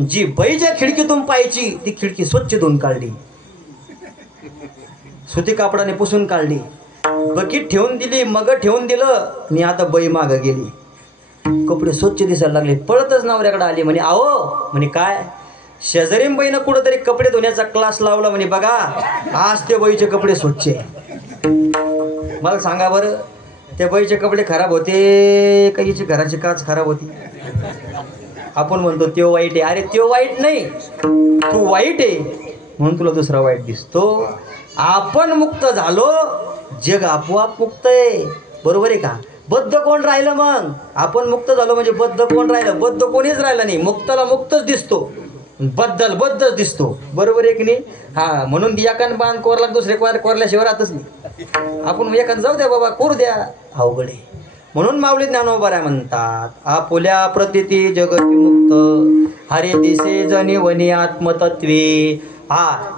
जी बाईच्या खिडकीतून पाहायची ती खिडकी स्वच्छ धुवून काढली, सुती कापडाने पुसून काढली, बकेट ठेवून दिली, मग ठेवून दिलं. आणि आता बाई मागं गेली, कपडे स्वच्छ दिसायला लागले. पळतच नवऱ्याकडे आली. म्हणे आहो, म्हणे काय? शेजारी बाईनं कुठंतरी कपडे धुण्याचा क्लास लावला. म्हणे बघा आज ते बाईचे कपडे स्वच्छ आहे. मला सांगा बरं, त्या बाईचे कपडे खराब होते का हिची घराची काच खराब होती? आपण म्हणतो त्यो वाईट आहे. अरे त्यो वाईट नाही, तू वाईट आहे म्हणून तुला दुसरा वाईट दिसतो. आपण मुक्त झालो, जग आपोआप मुक्त आहे. बरोबर आहे का? बद्ध कोण राहिलं? मग आपण मुक्त झालो म्हणजे बद्ध कोण राहिलं? बद्ध कोणीच राहिलं नाही. मुक्ताला मुक्तच दिसतो, बद्धच दिसतो. बरोबर आहे की नाही? म्हणून एकान बांध कोरला दुसरे कोरल्याशिवाय राहतच नाही. आपण एकान जाऊ द्या बाबा, कोर द्या, अवघड आहे. म्हणून माऊली ज्ञानोबा म्हणतात, आपुल्या प्रतिती जगती मुक्त, हरे दिसे जनी वनी आत्मतत्वी.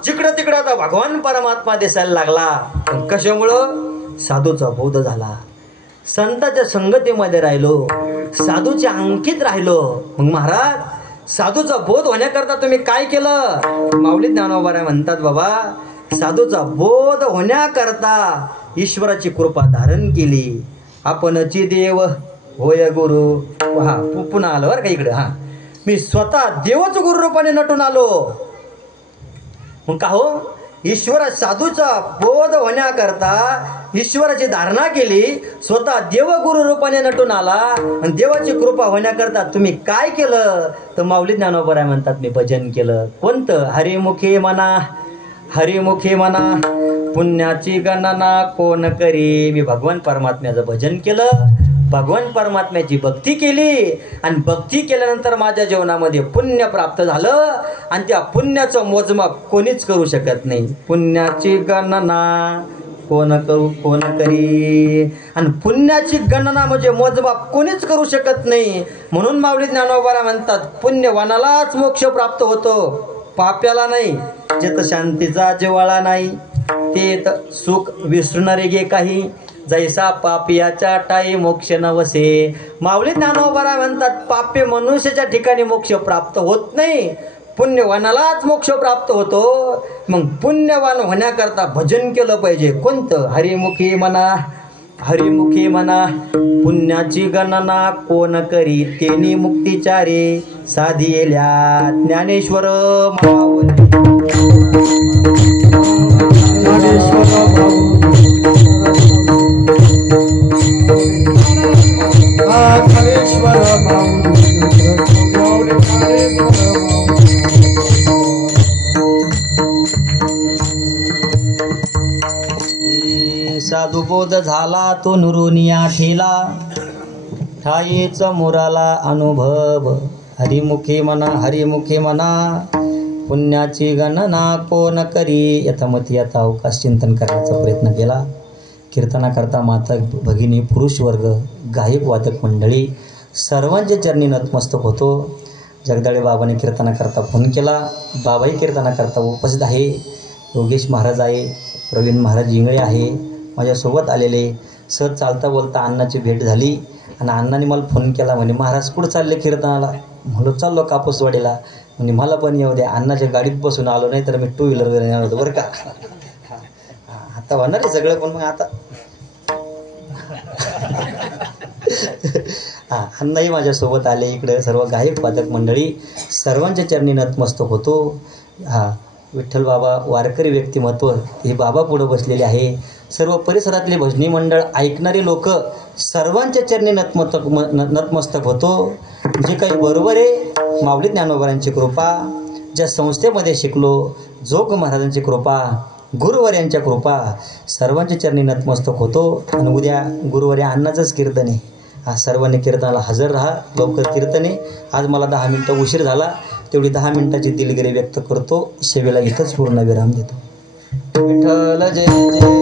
जिकडं तिकडं आता भगवान परमात्मा दिसायला लागला. कशामुळं? साधूचा बोध झाला, संतांच्या संगतीमध्ये राहिलो, साधूच्या अंकित राहिलो. मग महाराज साधूचा बोध होण्याकरता तुम्ही काय केलं? माऊली ज्ञानोबा म्हणतात, बाबा साधूचा बोध होण्याकरता ईश्वराची कृपा धारण केली. आपणची देव होय गुरु. पुन्हा आलो बरं का इकडे. मी स्वतः देवच गुरु रूपाने नटून आलो. मग का हो? ईश्वर साधूचा बोध होण्याकरता ईश्वराची धारणा केली, स्वतः देवगुरु रूपाने नटून आला. आणि देवाची कृपा होण्याकरता तुम्ही काय केलं? तर माऊली ज्ञानोबा म्हणतात, मी भजन केलं. कोणतं? हरिमुखे म्हणा, हरिमुखे म्हणा, पुण्याची गणना कोण करी. मी भगवान परमात्म्याचं भजन केलं. भगवान परमात्म्याची भक्ती केली आणि भक्ती केल्यानंतर माझ्या जीवनामध्ये पुण्य प्राप्त झालं आणि त्या पुण्याचं मोजमाप कोणीच करू शकत नाही. पुण्याची गणना कोण करी आणि पुण्याची गणना म्हणजे मोजमाप कोणीच करू शकत नाही. म्हणून माऊली ज्ञानोबा म्हणतात पुण्यवानालाच मोक्ष प्राप्त होतो, पाप्याला नाही. जेत शांतीचा जिव्हाळा नाही ते सुख विसरणारे गे काही, जैसा पापियाच्या टाई मोक्ष नवसे. माऊली ज्ञानोबा म्हणतात पाप्य मनुष्याच्या ठिकाणी मोक्ष प्राप्त होत नाही, पुण्यवानालाच मोक्ष प्राप्त होतो. मग पुण्यवान होण्याकरता भजन केलं पाहिजे. कोणतं? हरिमुखी म्हणा, हरिमुखी म्हणा. पुण्याची गणना कोण करी, तेनी मुक्तिचारे साधियेल्या ज्ञानेश्वर माऊली. साधू बोध झाला तो नुरुनिया ठेला, ठाईच मुराला अनुभव. हरिमुखी म्हणा, हरिमुखी म्हणा. पुण्याची गणना कोण करी. यथामती यथा अवकाश चिंतन करण्याचा प्रयत्न केला. कीर्तनाकरता माता भगिनी, पुरुष वर्ग, गायक वादक मंडळी सर्वांच्या चरणी नतमस्तक होतो. जगदाळे बाबाने कीर्तनाकरता फोन केला. बाबाही कीर्तनाकरता उपस्थित आहे. योगेश महाराज आहे, प्रवीण महाराज इंगळे आहे माझ्यासोबत आलेले. सहज चालता बोलता अण्णाची भेट झाली आणि अण्णाने मला फोन केला. म्हणे महाराज कुठं चालले कीर्तनाला? म्हणलो चाललो कापूसवाडीला. म्हणजे मला पण येऊ द्या, अण्णाच्या गाडीत बसून आलो, नाही तर मी टू व्हीलर येणार होतो बरं का. आता होणार आहे सगळं, पण मग आता अण्णाही माझ्यासोबत आले. इकडे सर्व गायक वादक मंडळी सर्वांच्या चरणी नतमस्तक होतो. विठ्ठल बाबा वारकरी व्यक्तिमत्व हे बाबा पुढं बसलेले आहे. सर्व परिसरातले भजनी मंडळ ऐकणारे लोक सर्वांच्या चरणी नतमस्तक होतो. जे काही बरोबर आहे माऊली ज्ञानोबांची कृपा, ज्या संस्थेमध्ये शिकलो जोग महाराजांची कृपा, गुरुवर्यांच्या कृपा, सर्वांच्या चरणी नतमस्तक होतो. आणि उद्या गुरुवर्या अण्णाचंच कीर्तन आहे. सर्वांनी कीर्तनाला हजर राहा. लवकर कीर्तन आहे. आज मला 10 मिनटं उशीर झाला, तेवढी 10 मिनिटाची दिलगिरी व्यक्त करतो. सेवेला इथंच पूर्ण विराम देतो. विठ्ठल जय जय.